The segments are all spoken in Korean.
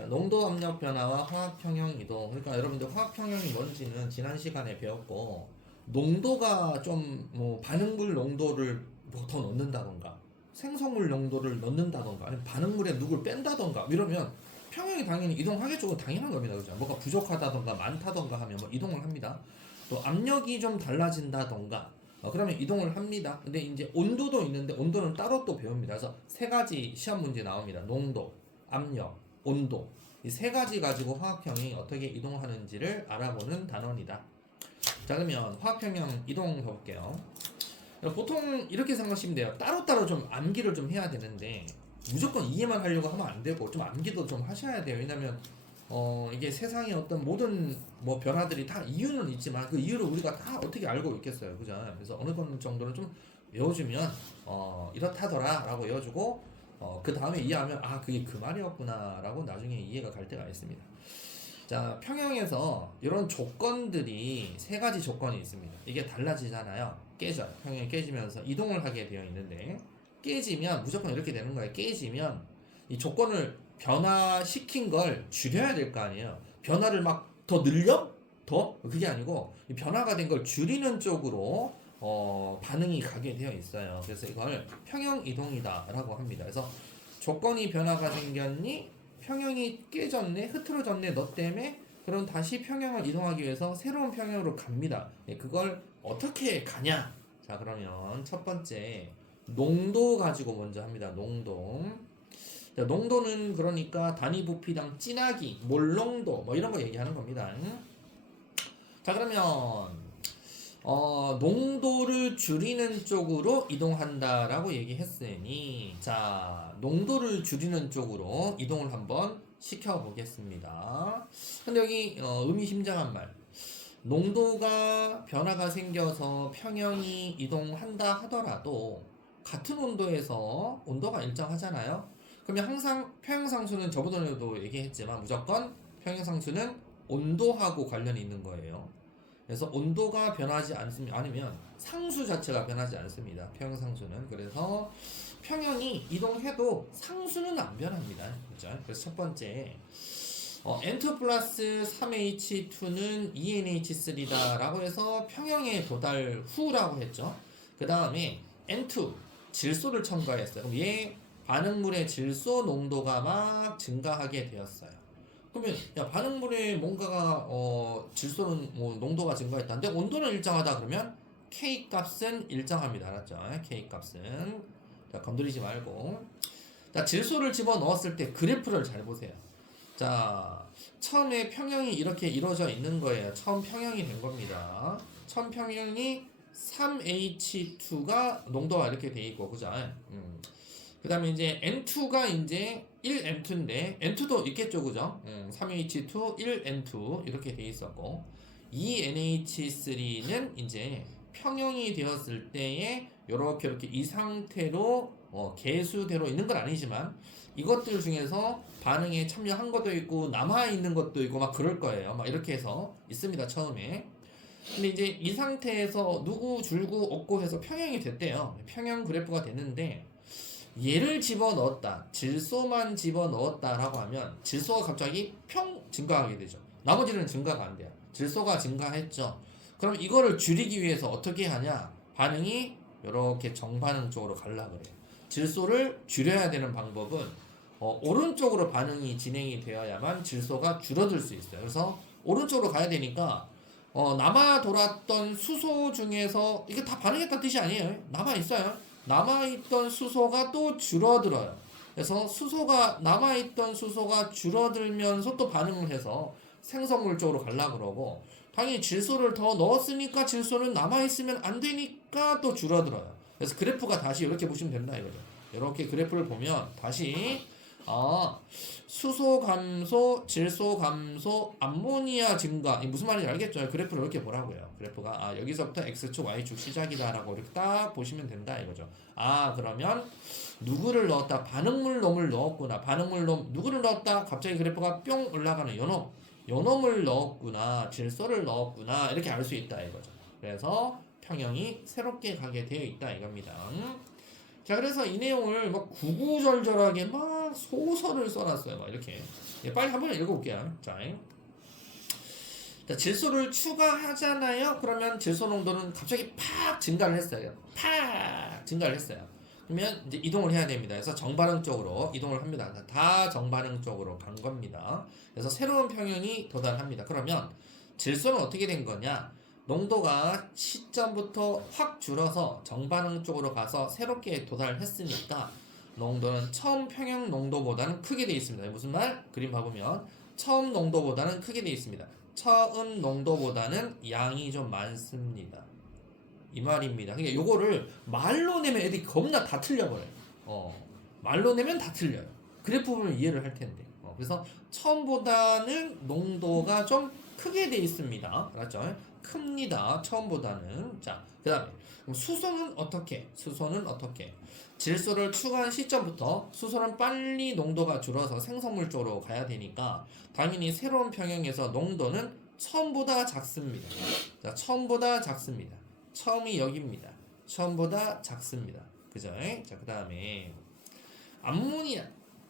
자, 농도 압력 변화와 화학 평형 이동. 그러니까 여러분들 화학 평형이 뭔지는 지난 시간에 배웠고, 농도가 좀 뭐 반응물 농도를 뭐 더 넣는다던가, 생성물 농도를 넣는다던가, 아니면 반응물에 누굴 뺀다던가 이러면 평형이 당연히 이동하겠죠. 그건 당연한 겁니다. 그죠? 뭐가 부족하다던가 많다던가 하면 뭐 이동을 합니다. 또 압력이 좀 달라진다던가 그러면 이동을 합니다. 근데 이제 온도도 있는데 온도는 따로 또 배웁니다. 그래서 세 가지 시험 문제 나옵니다. 농도, 압력, 온도. 이 세 가지 가지고 화학평형이 어떻게 이동하는지를 알아보는 단원이다. 자, 그러면 화학평형 이동 해볼게요. 보통 이렇게 생각하시면 돼요. 따로따로 좀 암기를 좀 해야 되는데 무조건 이해만 하려고 하면 안 되고 좀 암기도 좀 하셔야 돼요. 왜냐면 이게 세상의 어떤 모든 뭐 변화들이 다 이유는 있지만 그 이유를 우리가 다 어떻게 알고 있겠어요. 그죠? 그래서 어느 정도는 좀 외워주면 이렇다더라 라고 외워주고 그 다음에 이해하면 아 그게 그 말이었구나 라고 나중에 이해가 갈 때가 있습니다. 자, 평형에서 이런 조건들이 세 가지 조건이 있습니다. 이게 달라지잖아요. 깨져요. 평형이 깨지면서 이동을 하게 되어 있는데 깨지면 무조건 이렇게 되는 거예요. 깨지면 이 조건을 변화시킨 걸 줄여야 될 거 아니에요. 변화를 막 더 늘려? 더? 그게 아니고 변화가 된 걸 줄이는 쪽으로 반응이 가게 되어 있어요. 그래서 이걸 평형 이동이다 라고 합니다. 그래서 조건이 변화가 생겼니? 평형이 깨졌네? 흐트러졌네? 너 때문에? 그럼 다시 평형을 이동하기 위해서 새로운 평형으로 갑니다. 그걸 어떻게 가냐? 자, 그러면 첫 번째 농도 가지고 먼저 합니다. 농도. 자, 농도는 그러니까 단위 부피당 진하기, 몰농도 뭐 이런 거 얘기하는 겁니다. 자, 그러면 농도를 줄이는 쪽으로 이동한다라고 얘기했으니 자, 농도를 줄이는 쪽으로 이동을 한번 시켜보겠습니다. 근데 여기 의미심장한 말. 농도가 변화가 생겨서 평형이 이동한다 하더라도 같은 온도에서 온도가 일정하잖아요. 그러면 항상 평형상수는 저번에도 얘기했지만 무조건 평형상수는 온도하고 관련이 있는 거예요. 그래서 온도가 변하지 않습니다. 아니면 상수 자체가 변하지 않습니다. 평형상수는. 그래서 평형이 이동해도 상수는 안 변합니다. 그렇죠? 그래서 첫 번째 N2 플러스 3H2는 2NH3다 라고 해서 평형에 도달 후라고 했죠. 그 다음에 N2 질소를 첨가했어요. 그럼 얘 반응물의 질소 농도가 막 증가하게 되었어요. 그러면 야 반응물에 뭔가가 질소는 뭐 농도가 증가했다는데 온도는 일정하다 그러면 K 값은 일정합니다. 알았죠? K 값은 자 건드리지 말고 자 질소를 집어 넣었을 때 그래프를 잘 보세요. 자 처음에 평형이 이렇게 이루어져 있는 거예요. 처음 평형이 된 겁니다. 처음 평형이 3H2가 농도가 이렇게 돼 있고 그죠? 그 다음에 이제 N2가 이제 1N2인데 N2도 있겠죠 그죠? 3H2 1N2 이렇게 돼 있었고 2NH3는 이제 평형이 되었을 때에 이렇게 이 상태로 개수대로 있는 건 아니지만 이것들 중에서 반응에 참여한 것도 있고 남아있는 것도 있고 막 그럴 거예요. 막 이렇게 해서 있습니다 처음에. 근데 이제 이 상태에서 누구 줄구 없고 해서 평형이 됐대요. 평형 그래프가 됐는데 얘를 집어넣었다. 질소만 집어넣었다라고 하면 질소가 갑자기 평 증가하게 되죠. 나머지는 증가가 안 돼요. 질소가 증가했죠. 그럼 이거를 줄이기 위해서 어떻게 하냐? 반응이 이렇게 정반응 쪽으로 가려고 그래요. 질소를 줄여야 되는 방법은 오른쪽으로 반응이 진행이 되어야만 질소가 줄어들 수 있어요. 그래서 오른쪽으로 가야 되니까 남아 돌았던 수소 중에서 이게 다 반응했다는 뜻이 아니에요. 남아 있어요. 남아있던 수소가 또 줄어들어요. 그래서 남아있던 수소가 줄어들면서 또 반응을 해서 생성물 쪽으로 가려고 그러고 당연히 질소를 더 넣었으니까 질소는 남아있으면 안 되니까 또 줄어들어요. 그래서 그래프가 다시 이렇게 보시면 된다 이거죠. 이렇게 그래프를 보면 다시 수소 감소, 질소 감소, 암모니아 증가. 이 무슨 말인지 알겠죠? 그래프를 이렇게 보라고요. 그래프가 여기서부터 X축, Y축 시작이다라고 이렇게 딱 보시면 된다 이거죠. 그러면 누구를 넣었다? 반응물 놈을 넣었구나. 반응물 놈 누구를 넣었다? 갑자기 그래프가 뿅 올라가는 요놈을 넣었구나. 질소를 넣었구나. 이렇게 알 수 있다 이거죠. 그래서 평형이 새롭게 가게 되어 있다 이겁니다. 자, 그래서 이 내용을 막 구구절절하게 막 막 소설을 써놨어요. 막 이렇게. 예, 빨리 한번 읽어볼게요. 자, 질소를 추가하잖아요. 그러면 질소 농도는 갑자기 팍 증가를 했어요. 팍 증가를 했어요. 그러면 이제 이동을 해야 됩니다. 그래서 정반응 쪽으로 이동을 합니다. 다 정반응 쪽으로 간 겁니다. 그래서 새로운 평형이 도달합니다. 그러면 질소는 어떻게 된 거냐? 농도가 시점부터 확 줄어서 정반응 쪽으로 가서 새롭게 도달했으니까 농도는 처음 평형 농도보다는 크게 되어 있습니다. 무슨 말? 그림 봐보면 처음 농도보다는 크게 되어 있습니다. 처음 농도보다는 양이 좀 많습니다. 이 말입니다. 그러니까 요거를 말로 내면 애들이 겁나 다 틀려버려요. 말로 내면 다 틀려요. 그래프 보면 이해를 할 텐데. 그래서 처음보다는 농도가 좀 크게 돼 있습니다. 알았죠? 큽니다. 처음보다는. 자, 그 다음에 수소는 어떻게? 수소는 어떻게? 질소를 추가한 시점부터 수소는 빨리 농도가 줄어서 생성물 쪽으로 가야 되니까 당연히 새로운 평형에서 농도는 처음보다 작습니다. 자, 처음보다 작습니다. 처음이 여기입니다. 처음보다 작습니다. 그죠? 자, 그 다음에 암모니아.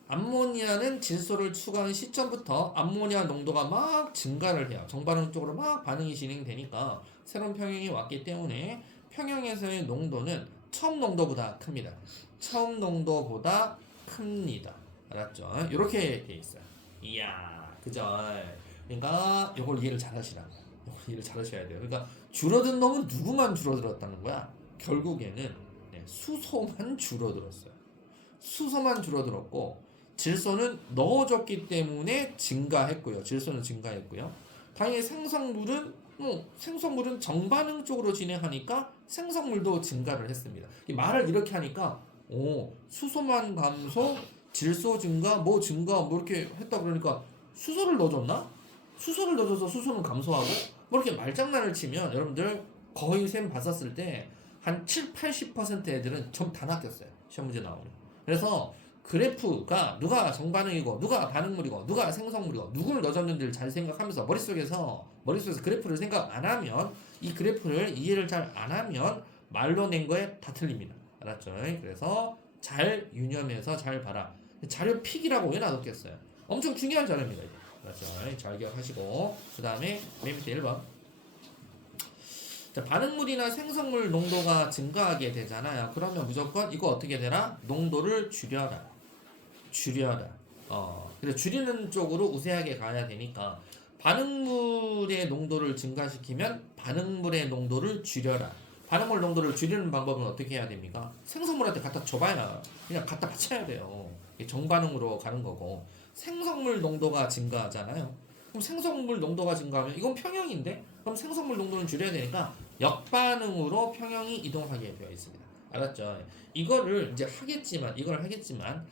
암모니아는 질소를 추가한 시점부터 암모니아 농도가 막 증가를 해요. 정반응 쪽으로 막 반응이 진행되니까 새로운 평형이 왔기 때문에 평형에서의 농도는 처음 농도보다 큽니다. 처음 농도보다 큽니다. 알았죠? 이렇게 돼 있어요. 이야, 그죠? 그러니까 이걸 이해를 잘 하시라고. 이걸 이해를 잘 하셔야 돼요. 그러니까 줄어든 놈은 누구만 줄어들었다는 거야? 결국에는 수소만 줄어들었어요. 수소만 줄어들었고 질소는 넣어줬기 때문에 증가했고요. 질소는 증가했고요. 당연히 생성물은 정반응 쪽으로 진행하니까 생성물도 증가를 했습니다. 이 말을 이렇게 하니까 수소만 감소, 질소 증가, 뭐 증가 뭐 이렇게 했다 그러니까 수소를 넣어줬나? 수소를 넣어줘서 수소는 감소하고 뭐 이렇게 말장난을 치면 여러분들 거의 셈 봤었을 때 한 7, 80% 애들은 전부 다 낚였어요. 시험 문제 나오면. 그래서 그래프가 누가 정반응이고 누가 반응물이고 누가 생성물이고 누구를 넣어줬는지를 잘 생각하면서 머릿속에서 그래프를 생각 안 하면 이 그래프를 이해를 잘 안 하면 말로 낸 거에 다 틀립니다. 알았죠? 그래서 잘 유념해서 잘 봐라. 자료 픽이라고 왜 놔뒀겠어요? 엄청 중요한 자료입니다. 알았죠? 잘 기억하시고 그 다음에 맨 밑에 1번 자, 반응물이나 생성물 농도가 증가하게 되잖아요. 그러면 무조건 이거 어떻게 되나? 농도를 줄여라. 그래서 줄이는 쪽으로 우세하게 가야 되니까 반응물의 농도를 증가시키면 반응물의 농도를 줄여라. 반응물 농도를 줄이는 방법은 어떻게 해야 됩니까? 생성물한테 갖다 줘봐야 그냥 갖다 바쳐야 돼요. 정반응으로 가는 거고 생성물 농도가 증가하잖아요. 그럼 생성물 농도가 증가하면 이건 평형인데 그럼 생성물 농도는 줄여야 되니까 역반응으로 평형이 이동하게 되어 있습니다. 알았죠? 이걸 하겠지만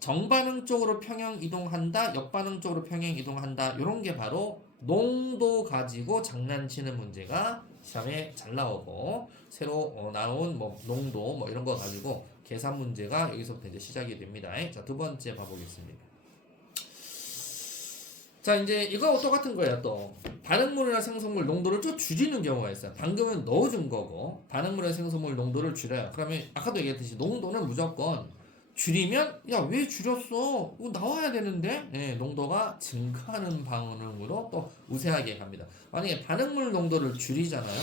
정반응 쪽으로 평형 이동한다, 역반응 쪽으로 평형 이동한다 이런 게 바로 농도 가지고 장난치는 문제가 시험에 잘 나오고 새로 나온 뭐 농도 뭐 이런 거 가지고 계산 문제가 여기서부터 이제 시작이 됩니다. 자, 두 번째 봐보겠습니다. 자, 이제 이거하고 똑같은 거예요. 또 반응물이나 생성물 농도를 좀 줄이는 경우가 있어요. 방금은 넣어준 거고 반응물이나 생성물 농도를 줄여요. 그러면 아까도 얘기했듯이 농도는 무조건 줄이면 야 왜 줄였어? 이거 나와야 되는데 농도가 증가하는 반응으로 또 우세하게 갑니다. 만약에 반응물 농도를 줄이잖아요.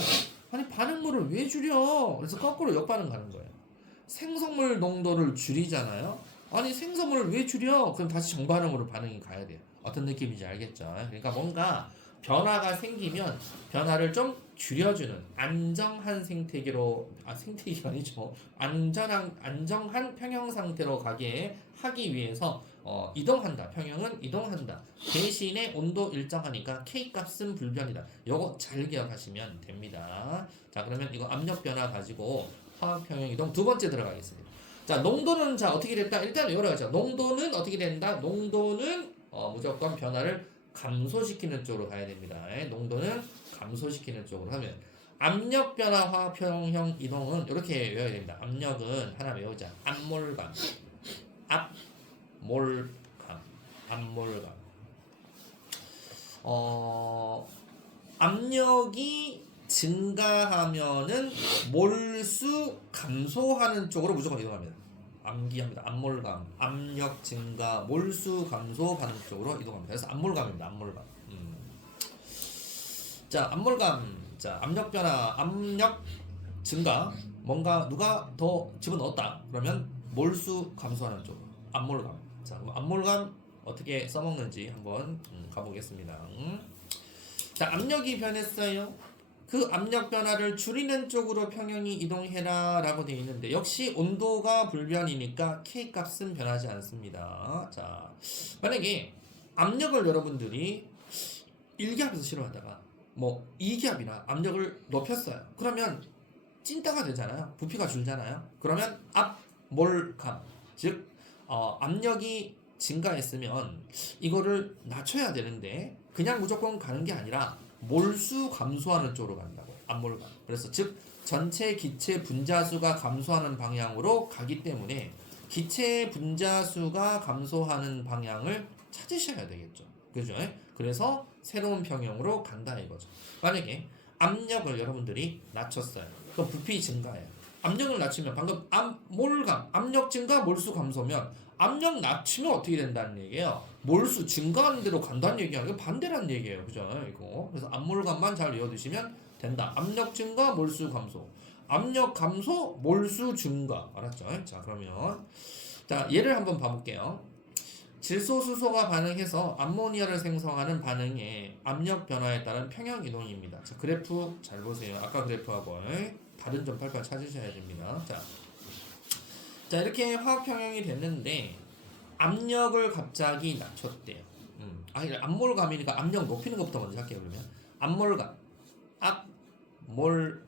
아니 반응물을 왜 줄여? 그래서 거꾸로 역반응 가는 거예요. 생성물 농도를 줄이잖아요. 아니 생성물을 왜 줄여? 그럼 다시 정반응으로 반응이 가야 돼요. 어떤 느낌인지 알겠죠? 그러니까 뭔가 변화가 생기면 변화를 좀 줄여주는 안정한 생태계가 아니죠. 안정한 평형 상태로 가게 하기 위해서 이동한다. 평형은 이동한다. 대신에 온도 일정하니까 K 값은 불변이다. 요거 잘 기억하시면 됩니다. 자, 그러면 이거 압력 변화 가지고 화학 평형 이동 두 번째 들어가겠습니다. 자, 농도는 자 어떻게 됐다? 일단 여러 가지. 농도는 어떻게 된다? 농도는 무조건 변화를 감소시키는 쪽으로 가야 됩니다. 농도는 감소시키는 쪽으로 하면 압력 변화 화학 평형 이동은 이렇게 외워야 됩니다. 압력은 하나 외우자. 압몰감. 압몰감. 압력이 증가하면은 몰수 감소하는 쪽으로 무조건 이동합니다. 암기합니다. 암몰감, 압력 증가, 몰수 감소 반응 쪽으로 이동합니다. 그래서 암몰감입니다. 암몰감. 자, 암몰감. 자, 압력 변화, 압력 증가. 뭔가 누가 더 집어넣었다. 그러면 몰수 감소하는 쪽으로 암몰감. 자, 그럼 암몰감 어떻게 써먹는지 한번 가보겠습니다. 자, 압력이 변했어요. 그 압력 변화를 줄이는 쪽으로 평형이 이동해라 라고 되어 있는데 역시 온도가 불변이니까 K 값은 변하지 않습니다. 자, 만약에 압력을 여러분들이 1기압에서 실험하다가 뭐 2기압이나 압력을 높였어요. 그러면 찐따가 되잖아요. 부피가 줄잖아요. 그러면 압몰감, 즉 압력이 증가했으면 이거를 낮춰야 되는데 그냥 무조건 가는 게 아니라 몰수 감소하는 쪽으로 간다고. 압몰감. 그래서 즉 전체 기체 분자수가 감소하는 방향으로 가기 때문에 기체 분자수가 감소하는 방향을 찾으셔야 되겠죠. 그죠? 그래서 새로운 평형으로 간다 이거죠. 만약에 압력을 여러분들이 낮췄어요. 그럼 부피 증가해요. 압력을 낮추면 방금 압몰감, 압력 증가, 몰수 감소면 압력 낮추면 어떻게 된다는 얘기예요? 몰수 증가하는 대로 간다는 얘기야. 이거 반대라는 얘기예요. 그죠? 이거. 그래서 압몰감만 잘 외워두시면 된다. 압력 증가, 몰수 감소. 압력 감소, 몰수 증가. 알았죠? 자, 그러면 자, 예를 한번 봐볼게요. 질소 수소가 반응해서 암모니아를 생성하는 반응의 압력 변화에 따른 평형 이동입니다. 자, 그래프 잘 보세요. 아까 그래프하고 다른 점 팔팔 찾으셔야 됩니다. 자, 이렇게 화학 평형이 됐는데 압력을 갑자기 낮췄대요. 아니, 압몰감이니까 압력 높이는 것부터 먼저 할게요. 그러면 압몰감, 압몰감,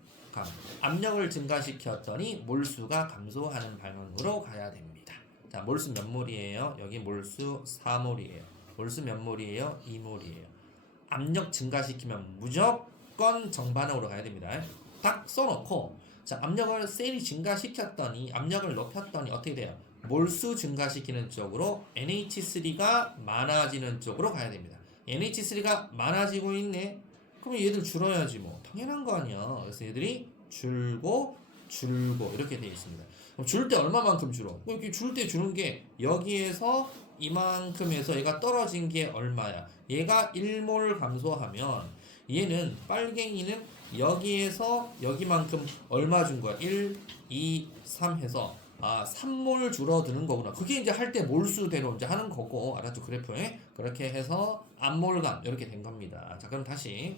압력을 증가시켰더니 몰수가 감소하는 방향으로 가야 됩니다. 자, 몰수 몇 몰이에요? 여기 몰수 4몰이에요. 몰수 몇 몰이에요? 2몰이에요. 압력 증가시키면 무조건 정반응으로 가야 됩니다. 딱 써놓고 자, 압력을 셀이 증가시켰더니 압력을 높였더니 어떻게 돼요? 몰수 증가시키는 쪽으로 NH3가 많아지는 쪽으로 가야 됩니다. NH3가 많아지고 있네. 그럼 얘들 줄어야지 뭐. 당연한 거 아니야. 그래서 얘들이 줄고 이렇게 되어 있습니다. 그럼 줄 때 얼마만큼 줄어? 이렇게 줄 때 주는 게 여기에서 이만큼에서 얘가 떨어진 게 얼마야? 얘가 1몰 감소하면 얘는 빨갱이는 여기에서 여기만큼 얼마 준 거야? 1, 2, 3 해서 3몰 줄어드는 거구나. 그게 이제 할 때 몰수대로 이제 하는 거고, 알았죠? 그래프에 그렇게 해서 압몰감 이렇게 된 겁니다. 자, 그럼 다시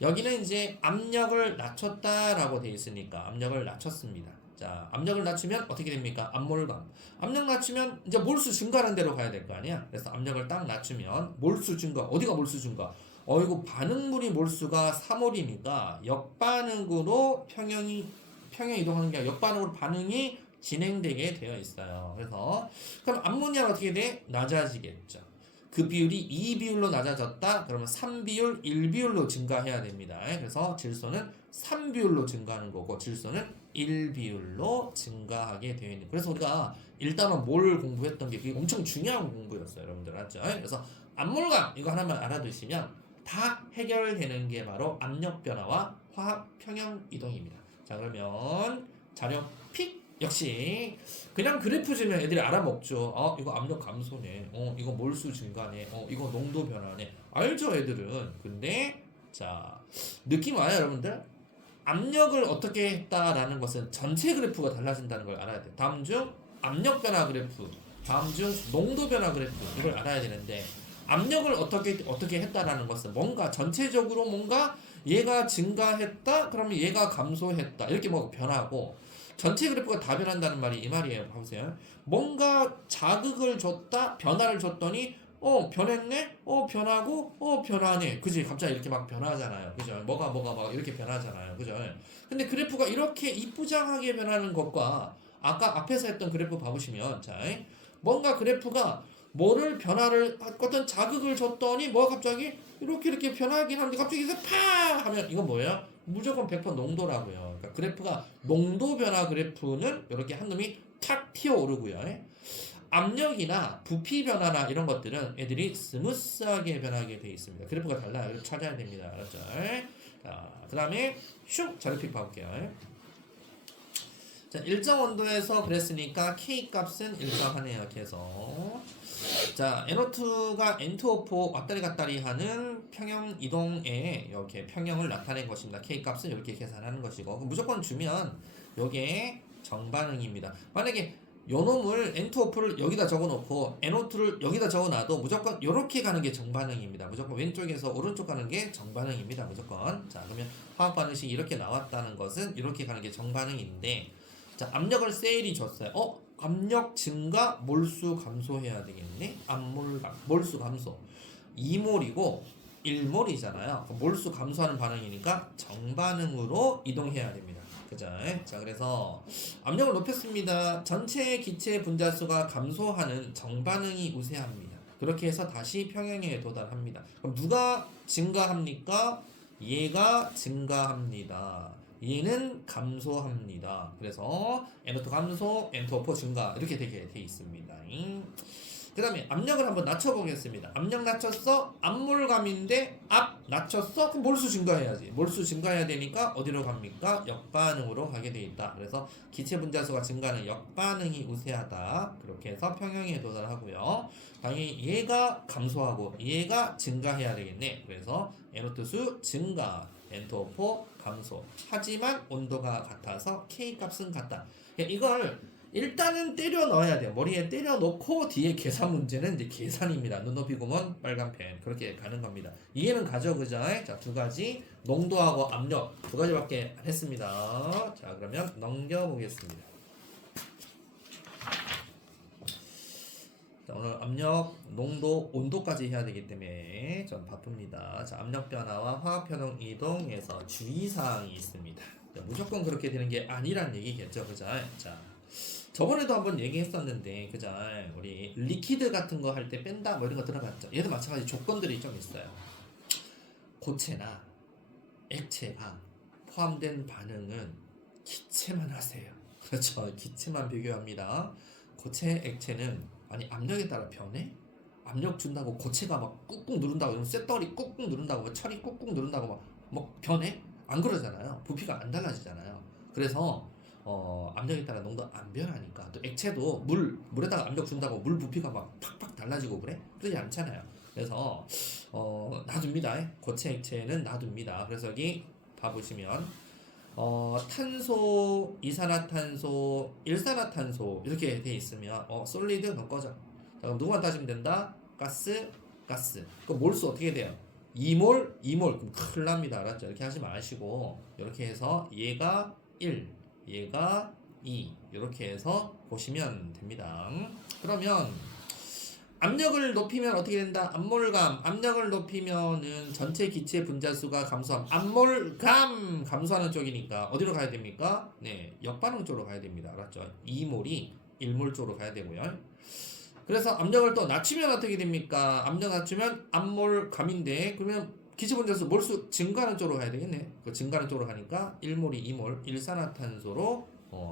여기는 이제 압력을 낮췄다라고 돼 있으니까 압력을 낮췄습니다. 자, 압력을 낮추면 어떻게 됩니까? 압몰감. 압력 낮추면 이제 몰수 증가하는 대로 가야 될 거 아니야? 그래서 압력을 딱 낮추면 몰수 증가. 어디가 몰수 증가? 이거 반응물이 몰수가 3몰이니까 역반응으로 평형 이동하는 게 아니라 역반응으로 반응이 진행되게 되어 있어요. 그래서 그럼 암모니아는 어떻게 돼? 낮아지겠죠. 그 비율이 2비율로 낮아졌다. 그러면 3비율, 1비율로 증가해야 됩니다. 그래서 질소는 3비율로 증가하는 거고 질소는 1비율로 증가하게 되어 있는. 그래서 우리가 일단은 뭘 공부했던 게 그게 엄청 중요한 공부였어요. 여러분들 알죠? 그래서 압몰감 이거 하나만 알아두시면 다 해결되는 게 바로 압력 변화와 화학 평형 이동입니다. 자, 그러면 자료 픽 역시 그냥 그래프 주면 애들이 알아먹죠. 이거 압력 감소네. 이거 몰수 증가네. 이거 농도 변화네. 알죠, 애들은. 근데 자, 느낌 와요, 여러분들? 압력을 어떻게 했다라는 것은 전체 그래프가 달라진다는 걸 알아야 돼요. 다음 중 압력 변화 그래프, 다음 중 농도 변화 그래프 이걸 알아야 되는데 압력을 어떻게 했다라는 것은 뭔가 전체적으로 뭔가 얘가 증가했다 그러면 얘가 감소했다 이렇게 뭐 변하고 전체 그래프가 다 변한다는 말이 이 말이에요. 보세요. 뭔가 자극을 줬다 변화를 줬더니 변했네 변하고 변하네 그지 갑자기 이렇게 막 변하잖아요. 그죠? 뭐가 막 이렇게 변하잖아요. 그죠? 근데 그래프가 이렇게 이쁘장하게 변하는 것과 아까 앞에서 했던 그래프 봐보시면 자 뭔가 그래프가 뭐를 변화를 어떤 자극을 줬더니 뭐가 갑자기 이렇게 변하긴 하는데 갑자기 여기서 파 하면 이건 뭐예요? 무조건 100% 농도라고요. 그러니까 그래프가 농도 변화 그래프는 이렇게 한 놈이 탁 튀어오르고요. 압력이나 부피 변화나 이런 것들은 애들이 스무스하게 변하게 되어 있습니다. 그래프가 달라요. 이걸 찾아야 됩니다. 알았죠? 자, 그 다음에 슉 자료픽 봐볼게요. 자, 자, 일정 온도에서 그랬으니까 K 값은 일정하네요. 계속. 자, NO2가 N2O4 왔다리 갔다리 하는 평형 이동에 이렇게 평형을 나타낸 것입니다. K 값은 이렇게 계산하는 것이고, 무조건 주면 이게 정반응입니다. 만약에 요 놈을 N2O4를 여기다 적어놓고 NO2를 여기다 적어놔도 무조건 이렇게 가는 게 정반응입니다. 무조건 왼쪽에서 오른쪽 가는 게 정반응입니다. 무조건. 자, 그러면 화학 반응식이 이렇게 나왔다는 것은 이렇게 가는 게 정반응인데, 자, 압력을 세일이 줬어요. 압력 증가, 몰수 감소해야 되겠네. 몰수 감소. 2몰이고 1몰이잖아요. 몰수 감소하는 반응이니까 정반응으로 이동해야 됩니다. 그죠? 자, 그래서 압력을 높였습니다. 전체 기체 분자수가 감소하는 정반응이 우세합니다. 그렇게 해서 다시 평형에 도달합니다. 그럼 누가 증가합니까? 얘가 증가합니다. 얘는 감소합니다. 그래서 NO2 감소, N2O4 증가 이렇게 되게 돼 있습니다. 그 다음에 압력을 한번 낮춰보겠습니다. 압력 낮췄어? 압몰감인데 압 낮췄어? 그럼 몰수 증가해야지. 몰수 증가해야 되니까 어디로 갑니까? 역반응으로 가게 돼 있다. 그래서 기체 분자수가 증가하는 역반응이 우세하다. 그렇게 해서 평형에 도달하고요. 당연히 얘가 감소하고 얘가 증가해야 되겠네. 그래서 NO2 수 증가, N2O4 감소. 하지만 온도가 같아서 K 값은 같다. 이걸 일단은 때려 넣어야 돼요. 머리에 때려 넣고 뒤에 계산 문제는 이제 계산입니다. 눈높이 구멍 빨간 펜 그렇게 가는 겁니다. 이해는 가죠, 그죠? 자, 두 가지 농도하고 압력 두 가지밖에 안 했습니다. 자, 그러면 넘겨보겠습니다. 자, 오늘 압력, 농도, 온도까지 해야 되기 때문에 좀 바쁩니다. 자, 압력 변화와 화학 변형 이동에서 주의사항이 있습니다. 자, 무조건 그렇게 되는 게 아니란 얘기겠죠, 그죠? 자. 저번에도 한번 얘기했었는데, 그죠? 우리 리퀴드 같은 거 할 때 뺀다 뭐 이런 거 들어봤죠? 얘도 마찬가지 조건들이 좀 있어요. 고체나 액체가 포함된 반응은 기체만 하세요. 그렇죠? 기체만 비교합니다. 고체, 액체는 아니 압력에 따라 변해? 압력 준다고 고체가 막 꾹꾹 누른다고 이러면 쇳덩어리 꾹꾹 누른다고 철이 꾹꾹 누른다고 막 변해? 안 그러잖아요. 부피가 안 달라지잖아요. 그래서 압력에 따라 농도 안 변하니까 또 액체도 물에다가 압력 준다고 물 부피가 막 팍팍 달라지고 그래? 그러지 않잖아요. 그래서 놔둡니다. 고체 액체는 놔둡니다. 그래서 여기 봐보시면 탄소, 이산화탄소, 일산화탄소 이렇게 돼 있으면 솔리드 너 꺼져. 자, 그럼 누구만 따지면 된다? 가스. 그럼 몰수 어떻게 돼요? 2몰. 그럼 큰일 납니다. 알았죠? 이렇게 하지 마시고 이렇게 해서 얘가 1 얘가 2 이렇게 해서 보시면 됩니다. 그러면 압력을 높이면 어떻게 된다? 압몰감. 압력을 높이면은 전체 기체 분자수가 감소함. 압몰감 감소하는 쪽이니까 어디로 가야 됩니까? 네, 역반응 쪽으로 가야 됩니다. 알았죠? 2몰이 1몰 쪽으로 가야 되고요. 그래서 압력을 또 낮추면 어떻게 됩니까? 압력 낮추면 압몰감인데 그러면 기체 분자수 몰수 증가하는 쪽으로 가야 되겠네. 그 증가하는 쪽으로 가니까 1몰이 2몰 일산화탄소로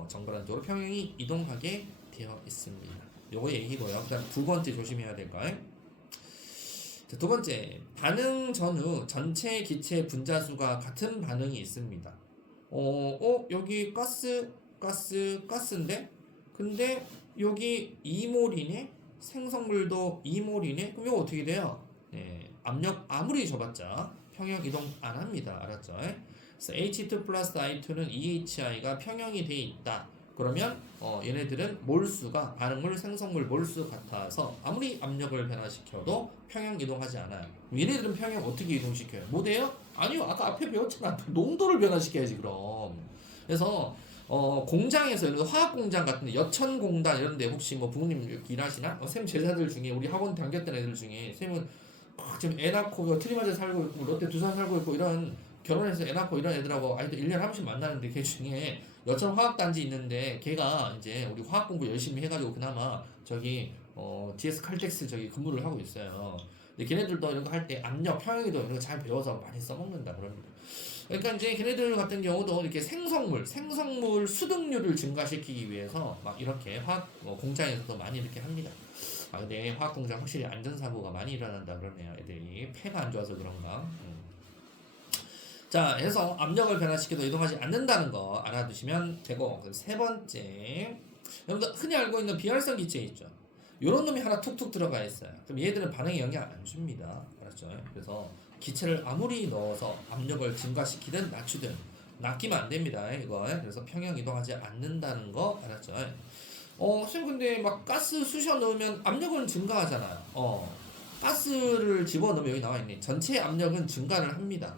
정반응 쪽으로 평형이 이동하게 되어 있습니다. 요거 얘기고요. 그다음 두 번째 조심해야 될 거예요. 자, 두 번째, 반응 전후 전체 기체 분자수가 같은 반응이 있습니다. 여기 가스인데, 근데 여기 2몰이네. 생성물도 2몰이네. 그럼 이거 어떻게 돼요? 네, 압력 아무리 줘봤자 평형 이동 안 합니다. 알았죠? 그래서 H2 플러스 I2는 EHI가 평형이 돼 있다. 그러면 얘네들은 몰수가 반응물 생성물 몰수 같아서 아무리 압력을 변화시켜도 평형 이동하지 않아요. 얘네들은 평형 어떻게 이동시켜요? 뭐 돼요? 아니요, 아까 앞에 배웠잖아. 농도를 변화시켜야지 그럼. 그래서 공장에서 화학 공장 같은데 여천공단 이런데 혹시 뭐 부모님 일하시나? 쌤 제자들 중에 우리 학원 다녔던 애들 중에 쌤은 지금 애 낳고 트리마드 살고 있고 롯데 두산 살고 있고 이런 결혼해서 애 낳고 이런 애들하고 아이들 1년에 한 번씩 만나는데 걔 중에 여천 화학단지 있는데 걔가 이제 우리 화학 공부 열심히 해가지고 그나마 저기 DS 칼텍스 저기 근무를 하고 있어요. 근데 걔네들도 이런 거 할 때 압력, 평형이도 이런 거 잘 배워서 많이 써먹는다 그럽니다. 그러니까 이제 걔네들 같은 경우도 이렇게 생성물 수득률을 증가시키기 위해서 막 이렇게 화학 공장에서도 많이 이렇게 합니다. 근데 화학 공장 확실히 안전사고가 많이 일어난다 그러네요. 애들이 폐가 안 좋아서 그런가. 자, 해서 압력을 변화시켜도 이동하지 않는다는 거 알아두시면 되고, 그럼 세 번째, 여러분들 흔히 알고 있는 비활성 기체 있죠. 요런 놈이 하나 툭툭 들어가 있어요. 그럼 얘들은 반응에 영향 안 줍니다. 알았죠? 그래서 기체를 아무리 넣어서 압력을 증가시키든 낮추든 낚이면 안 됩니다. 이거. 그래서 평형 이동하지 않는다는 거 알았죠? 선생님 근데 막 가스 쑤셔 넣으면 압력은 증가하잖아요. 가스를 집어넣으면 여기 나와 있네. 전체 압력은 증가를 합니다.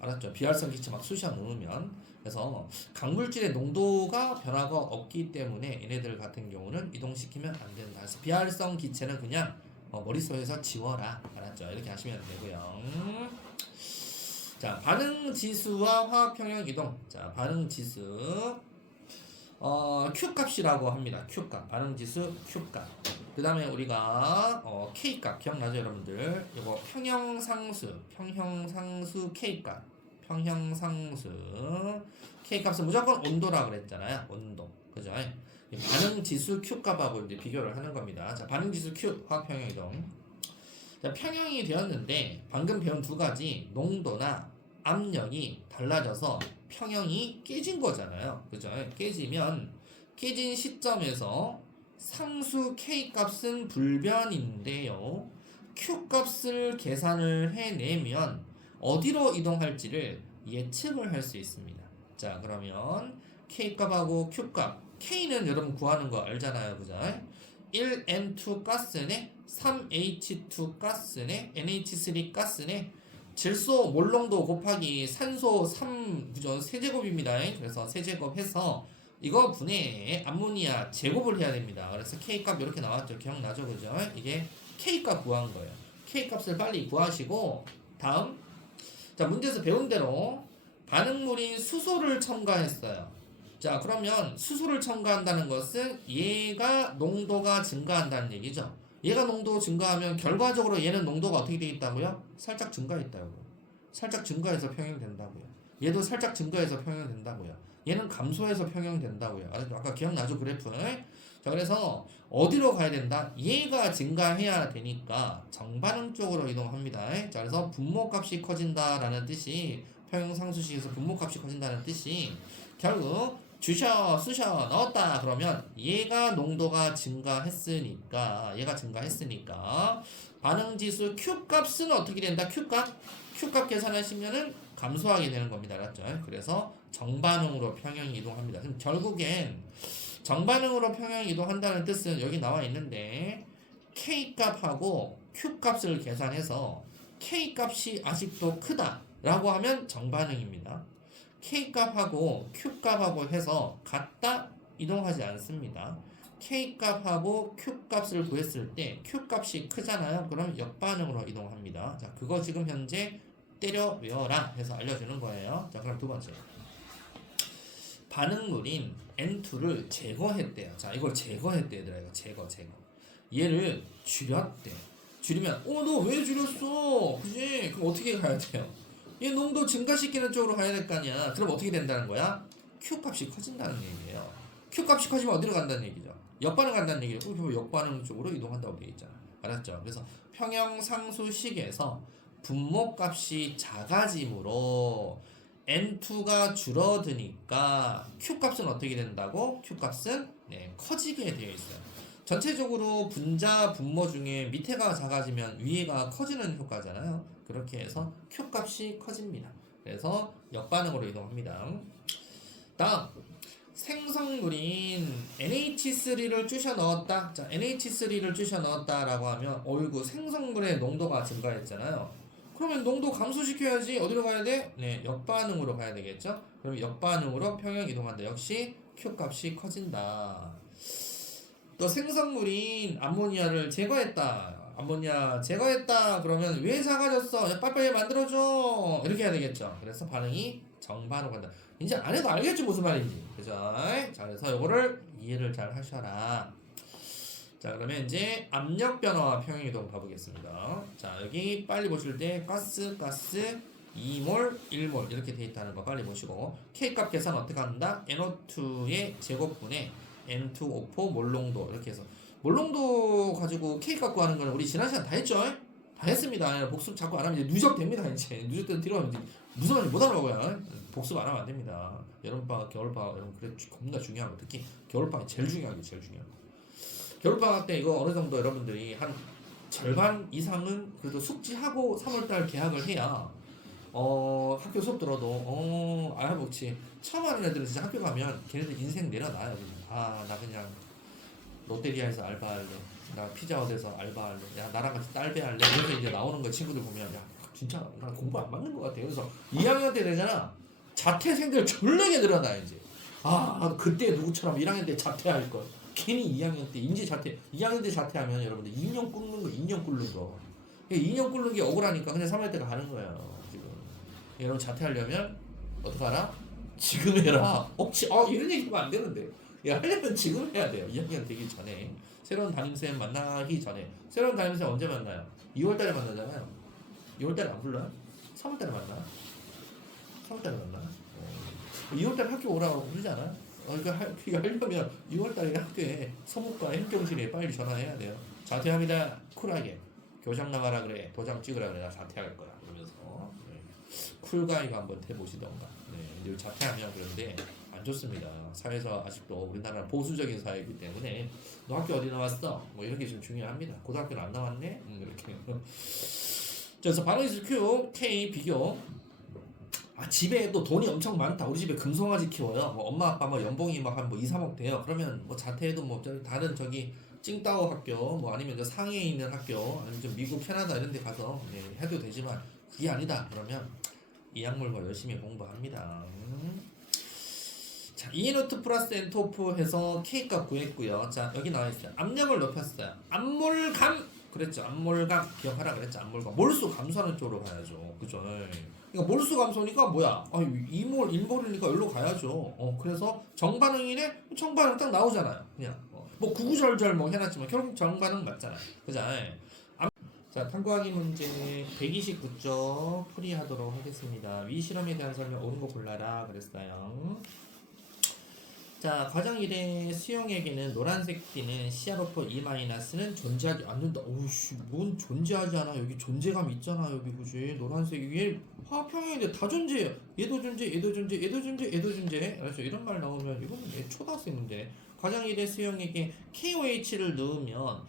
알았죠? 비활성 기체 막 쑤셔 넣으면. 그래서 강물질의 농도가 변화가 없기 때문에 얘네들 같은 경우는 이동시키면 안 된다. 그래서 비활성 기체는 그냥 머릿속에서 지워라. 알았죠? 이렇게 하시면 되고요. 자, 반응 지수와 화학 평형 이동. 자, 반응 지수. Q 값이라고 합니다. Q 값. 반응 지수 Q 값. 그 다음에 우리가 K 값 기억나죠, 여러분들? 이거 평형상수 K 값. 평형상수 K 값은 무조건 온도라 그랬잖아요. 온도. 그죠? 반응 지수 Q 값하고 이제 비교를 하는 겁니다. 자, 반응 지수 Q 화학 평형 이동. 자, 평형이 되었는데 방금 배운 두 가지 농도나 압력이 달라져서 평형이 깨진 거잖아요. 그죠? 깨진 시점에서 상수 K 값은 불변인데요. Q 값을 계산을 해내면 어디로 이동할지를 예측을 할 수 있습니다. 자, 그러면 K 값하고 Q 값. K는 여러분 구하는 거 알잖아요. 그죠? 1N2 가스네, 3H2 가스네, NH3 가스네, 질소 몰농도 곱하기 산소 3, 그죠? 세제곱입니다. 그래서 세제곱 해서 이거 분해 암모니아 제곱을 해야 됩니다. 그래서 K 값 이렇게 나왔죠. 기억나죠? 그죠? 이게 K 값 구한 거예요. K 값을 빨리 구하시고, 다음. 자, 문제에서 배운 대로 반응물인 수소를 첨가했어요. 자, 그러면 수소를 첨가한다는 것은 얘가 농도가 증가한다는 얘기죠. 얘가 농도 증가하면 결과적으로 얘는 농도가 어떻게 되어 있다고요? 살짝 증가했다고. 살짝 증가해서 평형된다고요. 얘도 살짝 증가해서 평형된다고요. 얘는 감소해서 평형된다고요. 아까 기억나죠? 그래프. 자, 그래서 어디로 가야 된다? 얘가 증가해야 되니까 정반응 쪽으로 이동합니다. 자, 그래서 분모값이 커진다라는 뜻이, 평형상수식에서 분모값이 커진다는 뜻이 결국 주셔, 쑤셔, 넣었다 그러면 얘가 농도가 증가했으니까 반응지수 Q값은 어떻게 된다? Q값 계산하시면은 감소하게 되는 겁니다. 알았죠? 그래서 정반응으로 평형이 이동합니다. 그럼 결국엔 정반응으로 평형이 이동한다는 뜻은 여기 나와 있는데 K값하고 Q값을 계산해서 K값이 아직도 크다라고 하면 정반응입니다. K값하고 Q값하고 해서 같다 이동하지 않습니다. K값하고 Q값을 구했을 때 Q값이 크잖아요. 그럼 역반응으로 이동합니다. 자, 그거 지금 현재 때려 외워라 해서 알려주는 거예요. 자, 그럼 두 번째. 반응물인 N2를 제거했대요. 자, 이걸 제거했대, 얘들아. 이거 제거. 얘를 줄였대. 줄이면, 너 왜 줄였어? 그지? 그럼 어떻게 가야 돼요? 얘 농도 증가시키는 쪽으로 가야 될 거 아니야. 그럼 어떻게 된다는 거야? Q값이 커진다는 얘기예요. Q값이 커지면 어디로 간다는 얘기죠? 역반응 간다는 얘기예요. 역반응 쪽으로 이동한다고 되어 있잖아. 알았죠? 그래서 평형상수식에서 분모값이 작아지므로 N2가 줄어드니까 Q값은 어떻게 된다고? Q값은 커지게 되어 있어요. 전체적으로 분자 분모 중에 밑에가 작아지면 위에가 커지는 효과잖아요. 그렇게 해서 Q값이 커집니다. 그래서 역반응으로 이동합니다. 다음, 생성물인 NH3를 쑤셔 넣었다. 자, NH3를 쑤셔 넣었다라고 하면 어이구, 생성물의 농도가 증가했잖아요. 그러면 농도 감소시켜야지. 어디로 가야 돼? 역반응으로 가야 되겠죠? 그럼 역반응으로 평형 이동한다. 역시 Q값이 커진다. 또 생성물인 암모니아를 제거했다. 암모니아 제거했다. 그러면 왜 작아졌어? 빨리빨리 만들어줘. 이렇게 해야 되겠죠. 그래서 반응이 정반응으로 간다. 이제 안 해도 알겠지 무슨 말인지. 그죠? 자, 그래서 이거를 이해를 잘 하셔라. 자, 그러면 이제 압력 변화와 평형 이동 가보겠습니다. 자, 여기 빨리 보실 때 가스 2몰 1몰 이렇게 돼 있다는 거 빨리 보시고, K값 계산 어떻게 한다? NO2의 제곱분의 N2O4 몰농도 이렇게 해서 몰농도 가지고 K값 구하는 거는 우리 지난 시간 다 했죠? 다 했습니다. 복습 자꾸 안 하면 이제 누적됩니다. 이제 누적돼서 들어가면 이제 무슨 말인지 못 알아보고요. 복습 안 하면 안 됩니다. 여름방학, 겨울방학 여러분 그래 겁나 중요하고 특히 겨울방학이 제일 중요한 게 제일 중요해요. 겨울방학 때 이거 어느 정도 여러분들이 한 절반 이상은 그래도 숙지하고 3월달 개학을 해야 학교 수업 들어도 알아보지. 처음 하는 애들은 진짜 학교 가면 걔네들 인생 내려놔요. 나 그냥 롯데리아에서 알바할래. 나 피자헛에서 알바할래. 야 나랑 같이 딸배할래. 그래서 이제 나오는 거 친구들 보면 야 진짜 나 공부 안 맞는 것 같아. 그래서 2학년 때 되잖아. 자퇴생들 졸라게 늘어나 이제. 그때 누구처럼 1학년 때 자퇴할 걸. 괜히 2학년 때 인지 자퇴. 2학년 때 자퇴하면 여러분들 2년 꿇는 거, 2년 꿇는 거. 2년 꿇는 게 억울하니까 그냥 3월 때가 가는 거예요. 지금. 여러분 자퇴하려면 어떡하라? 지금 해라. 이런 얘기 하면 안 되는데. 야 하려면 지금 해야 돼요. 2학년 되기 전에. 새로운 담임쌤 만나기 전에. 새로운 담임쌤 언제 만나요? 2월달에 만나잖아요. 2월달에 안 불러요? 3월달에 만나? 3월달에 만나? 2월달에 학교 오라고 그러지 않아요? 그러니까 하려면 2월달에 학교에 서무과 행정실에 빨리 전화해야 돼요. 자퇴합니다. 쿨하게. 교장 나가라 그래. 도장 찍으라 그래. 나 자퇴할 거야. 그러면서 쿨가이가 한번 해보시던가. 이제 자퇴하면 그런데 안 좋습니다. 사회에서 아직도 우리나라 보수적인 사회이기 때문에 너 학교 어디 나왔어? 뭐 이런 게 좀 중요합니다. 고등학교는 안 나왔네? 이렇게. 그래서 반응지수 Q, K 비교. 집에 또 돈이 엄청 많다. 우리 집에 금송아지 키워요. 뭐 엄마 아빠 뭐 연봉이 막 한 뭐 2, 3억 돼요. 그러면 뭐 자퇴해도 뭐 다른 저기 찡따오 학교 뭐 아니면 저 상해에 있는 학교 아니면 좀 미국 캐나다 이런 데 가서 해도 되지만 그게 아니다. 그러면 이 약물과 열심히 공부합니다. 자, 이노트 플러스 엔토프 해서 K값 구했고요. 자, 여기 나와 있어요. 압력을 높였어요. 압몰감 그랬죠. 압몰감 기억하라 그랬죠. 압몰감 몰수 감소하는 쪽으로 가야죠. 그죠? 그러니까 몰수 감소니까 뭐야? 2몰, 1몰이니까 여기로 가야죠. 그래서 정반응이네? 정반응 딱 나오잖아요. 그냥 뭐 구구절절 뭐 해놨지만 결국 정반응 맞잖아요. 그죠? 자, 탐구하기 문제 129쪽 풀이하도록 하겠습니다. 위 실험에 대한 설명 옳은 거 골라라 그랬어요. 자, 과정 1의 수용에게는 노란색 띠는 CRO4 E-는 존재하지 않는다. 오우씨, 뭔 존재하지 않아? 여기 존재감 있잖아. 여기 그지? 노란색 위에 화학평형인데 다 존재해요. 얘도 존재, 얘도 존재, 얘도 존재, 얘도 존재. 그래서 이런 말 나오면 이건 초등학생인데. 과정 1의 수용에게 KOH를 넣으면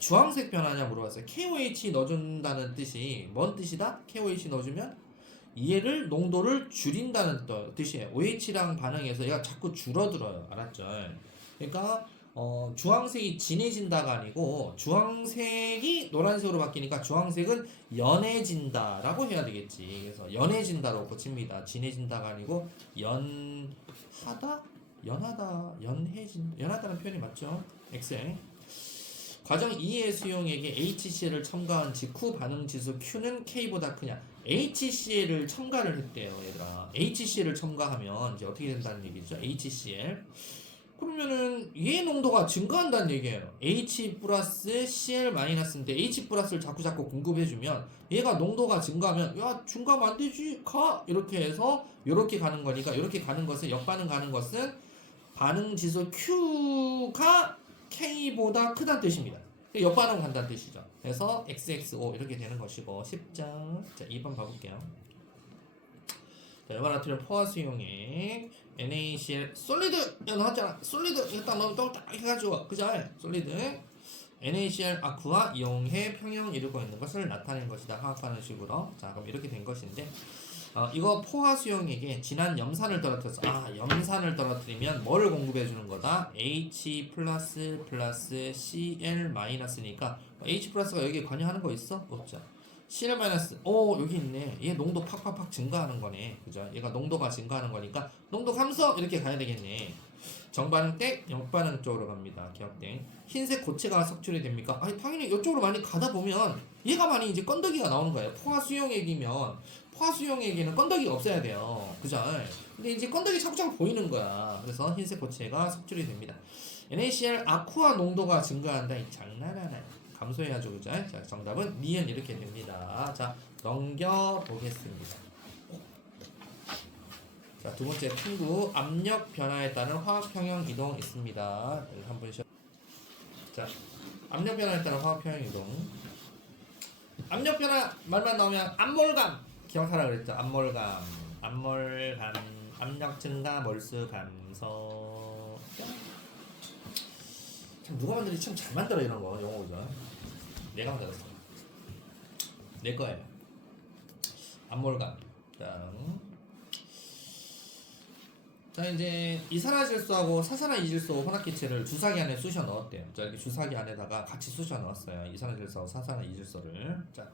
주황색 변하냐 물어봤어요. KOH 넣어준다는 뜻이 뭔 뜻이다? KOH 넣어주면 얘를 농도를 줄인다는 뜻이에요. OH랑 반응해서 얘가 자꾸 줄어들어요. 알았죠? 그러니까 주황색이 진해진다가 아니고 주황색이 노란색으로 바뀌니까 주황색은 연해진다라고 해야 되겠지. 그래서 연해진다로 고칩니다. 진해진다가 아니고 연하다? 연하다는 표현이 맞죠? 엑셀. 과정 2의 수용에게 HCl을 첨가한 직후 반응 지수 Q는 K보다 크냐? HCl을 첨가를 했대요, 얘들아. HCl을 첨가하면 이제 어떻게 된다는 얘기죠? HCl. 그러면은 얘 농도가 증가한다는 얘기예요. H 플러스 Cl 마이너스인데 H 플러스를 자꾸 공급해주면 얘가 농도가 증가하면 야 증가하면 안 되지 가 이렇게 해서 이렇게 가는 거니까 이렇게 가는 것은 역반응 가는 것은 반응 지수 Q가 K보다 크다는 뜻입니다. 역반응 간다는 뜻이죠. 그래서 XXO 이렇게 되는 것이고 10장. 자, 2번 봐볼게요. 자, 열반나트륨 포화 수용액 NaCl 솔리드 이거 나왔잖아. 솔리드 이거 딱 넣으면 딱 해가지고 그죠? 솔리드 NaCl 아쿠아 이용해 평형 이루고 있는 것을 나타낸 것이다. 화학하는 식으로. 자, 그럼 이렇게 된 것인데 이거 포화 수용액에 진한 염산을 떨어뜨려서 염산을 떨어뜨리면 뭐를 공급해 주는 거다? H 플러스 Cl 마이너스니까 H 플러스가 여기에 관여하는 거 있어? 없죠. Cl 마이너스 여기 있네. 얘 농도 팍팍팍 증가하는 거네. 그죠? 얘가 농도가 증가하는 거니까 농도 감소 이렇게 가야 되겠네. 정반응 땡, 역반응 쪽으로 갑니다. 기억땡. 흰색 고체가 석출이 됩니까? 당연히 이쪽으로 많이 가다 보면 얘가 많이 이제 건더기가 나오는 거예요. 포화 수용액이면 포화 수용액에는 건더기가 없어야 돼요. 그죠? 근데 이제 건더기 자꾸 보이는 거야. 그래서 흰색 고체가 석출이 됩니다. NaCl 아쿠아 농도가 증가한다. 이 장난하나요? 감소해야죠. 그죠? 자, 정답은 니은 이렇게 됩니다. 자, 넘겨보겠습니다. 자, 두 번째 탐구 압력 변화에 따른 화학 평형 이동 있습니다. 한번 자, 압력 변화에 따른 화학 평형 이동. 압력 변화 말만 나오면 압몰감 기억하라 그랬죠. 압몰감, 압력 증가, 몰수 감소. 참 누가 만들지 참 잘 만들어 이런 거 영어죠. 내가 만들었어. 내 거예요. 압몰감. 자 이제 이산화질소하고 사산화이질소 혼합기체를 주사기 안에 쑤셔 넣었대요. 자 이렇게 주사기 안에다가 같이 쑤셔 넣었어요. 이산화질소하고 사산화이질소를. 자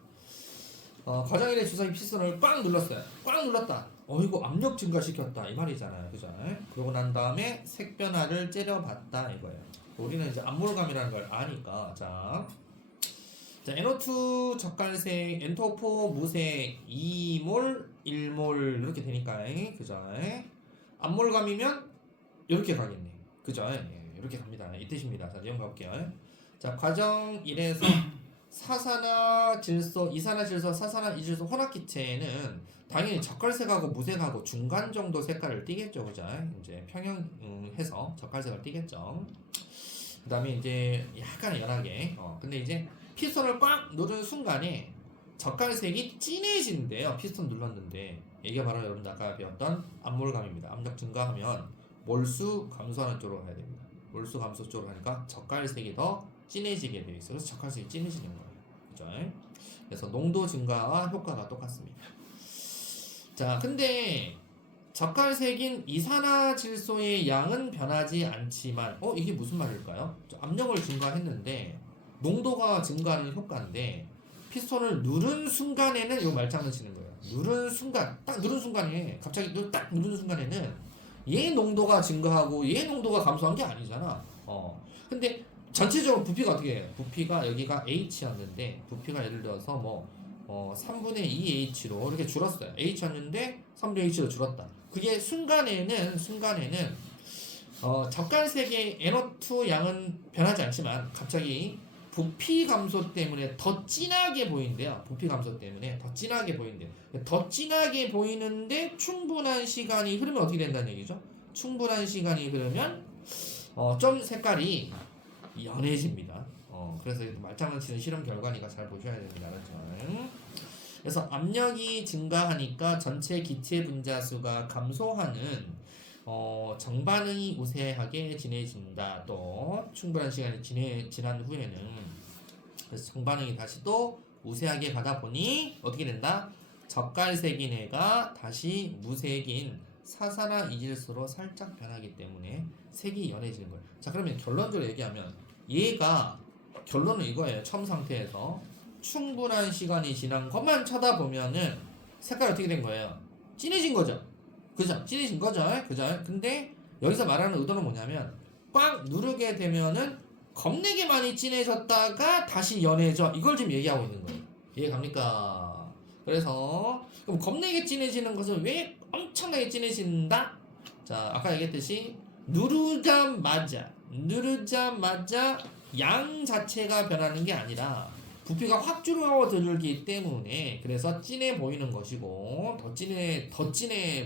과정 1의 주사기 피스톤을 꽉 눌렀어요. 꽉 눌렀다. 이거 압력 증가시켰다 이 말이잖아요. 그죠? 그러고 난 다음에 색 변화를 째려봤다 이거예요. 우리는 이제 압몰감이라는 걸 아니까 자 NO2 젓갈색, N2O4 무색 2몰, 1몰 이렇게 되니까 그죠? 압몰감이면 이렇게 가겠네. 그죠? 이렇게 갑니다. 이 뜻입니다. 자, 내용 가볼게요. 자, 과정 1에서 사산화질소, 이산화질소, 사산화이질소 혼합기체는 당연히 젓갈색하고 무색하고 중간 정도 색깔을 띠겠죠. 그죠? 이제 평형해서 젓갈색을 띠겠죠. 그 다음에 이제 약간 연하게 근데 이제 피스톤을 꽉 누르는 순간에 젓갈색이 진해진대요. 피스톤 눌렀는데 이게 바로 여러분 아까 배웠던 압몰감입니다. 압력 증가하면 몰수 감소하는 쪽으로 가야 됩니다. 몰수 감소 쪽으로 가니까 젓갈색이 더 진해지게 되어 있어요. 그래서 젓갈색이 진해지는 거예요. 그죠? 그래서 농도 증가와 효과가 똑같습니다. 자, 근데 젓갈색인 이산화질소의 양은 변하지 않지만 이게 무슨 말일까요? 압력을 증가했는데 농도가 증가하는 효과인데 피스톤을 누른 순간에는 이거 말장난 치는 거예요. 누른 순간, 딱 누른 순간에 갑자기 딱 누른 순간에는 얘 농도가 증가하고 얘 농도가 감소한 게 아니잖아. 근데 전체적으로 부피가 어떻게 해요? 부피가 여기가 H였는데 부피가 예를 들어서 3분의 2H로 이렇게 줄었어요. H였는데 3분의 H로 줄었다. 그게 순간에는 젓갈색의 NO2 양은 변하지 않지만 갑자기 부피 감소 때문에 더 진하게 보인대요. 부피 감소 때문에 더 진하게 보인대요. 더 진하게 보이는데 충분한 시간이 흐르면 어떻게 된다는 얘기죠? 충분한 시간이 흐르면 좀 색깔이 연해집니다. 그래서 말장난 치는 실험 결과니까 잘 보셔야 됩니다. 그렇죠? 그래서 압력이 증가하니까 전체 기체 분자 수가 감소하는 정반응이 우세하게 진해진다. 또 충분한 시간이 지난 후에는 그래서 정반응이 다시 또 우세하게 가다 보니 어떻게 된다? 젓갈색인 애가 다시 무색인 사산화이질소로 살짝 변하기 때문에 색이 연해지는 거예요. 자, 그러면 결론적으로 얘기하면 얘가 결론은 이거예요. 처음 상태에서 충분한 시간이 지난 것만 쳐다보면은 색깔이 어떻게 된 거예요? 진해진 거죠. 그죠? 진해진 거죠. 그죠? 근데 여기서 말하는 의도는 뭐냐면 꽉 누르게 되면은 겁내게 많이 진해졌다가 다시 연해져. 이걸 지금 얘기하고 있는 거예요. 이해 갑니까? 그래서 그럼 겁내게 진해지는 것은 왜 엄청나게 진해진다? 자, 아까 얘기했듯이 누르자마자 양 자체가 변하는 게 아니라 부피가 확 줄어들기 때문에 그래서 진해 보이는 것이고 더 진해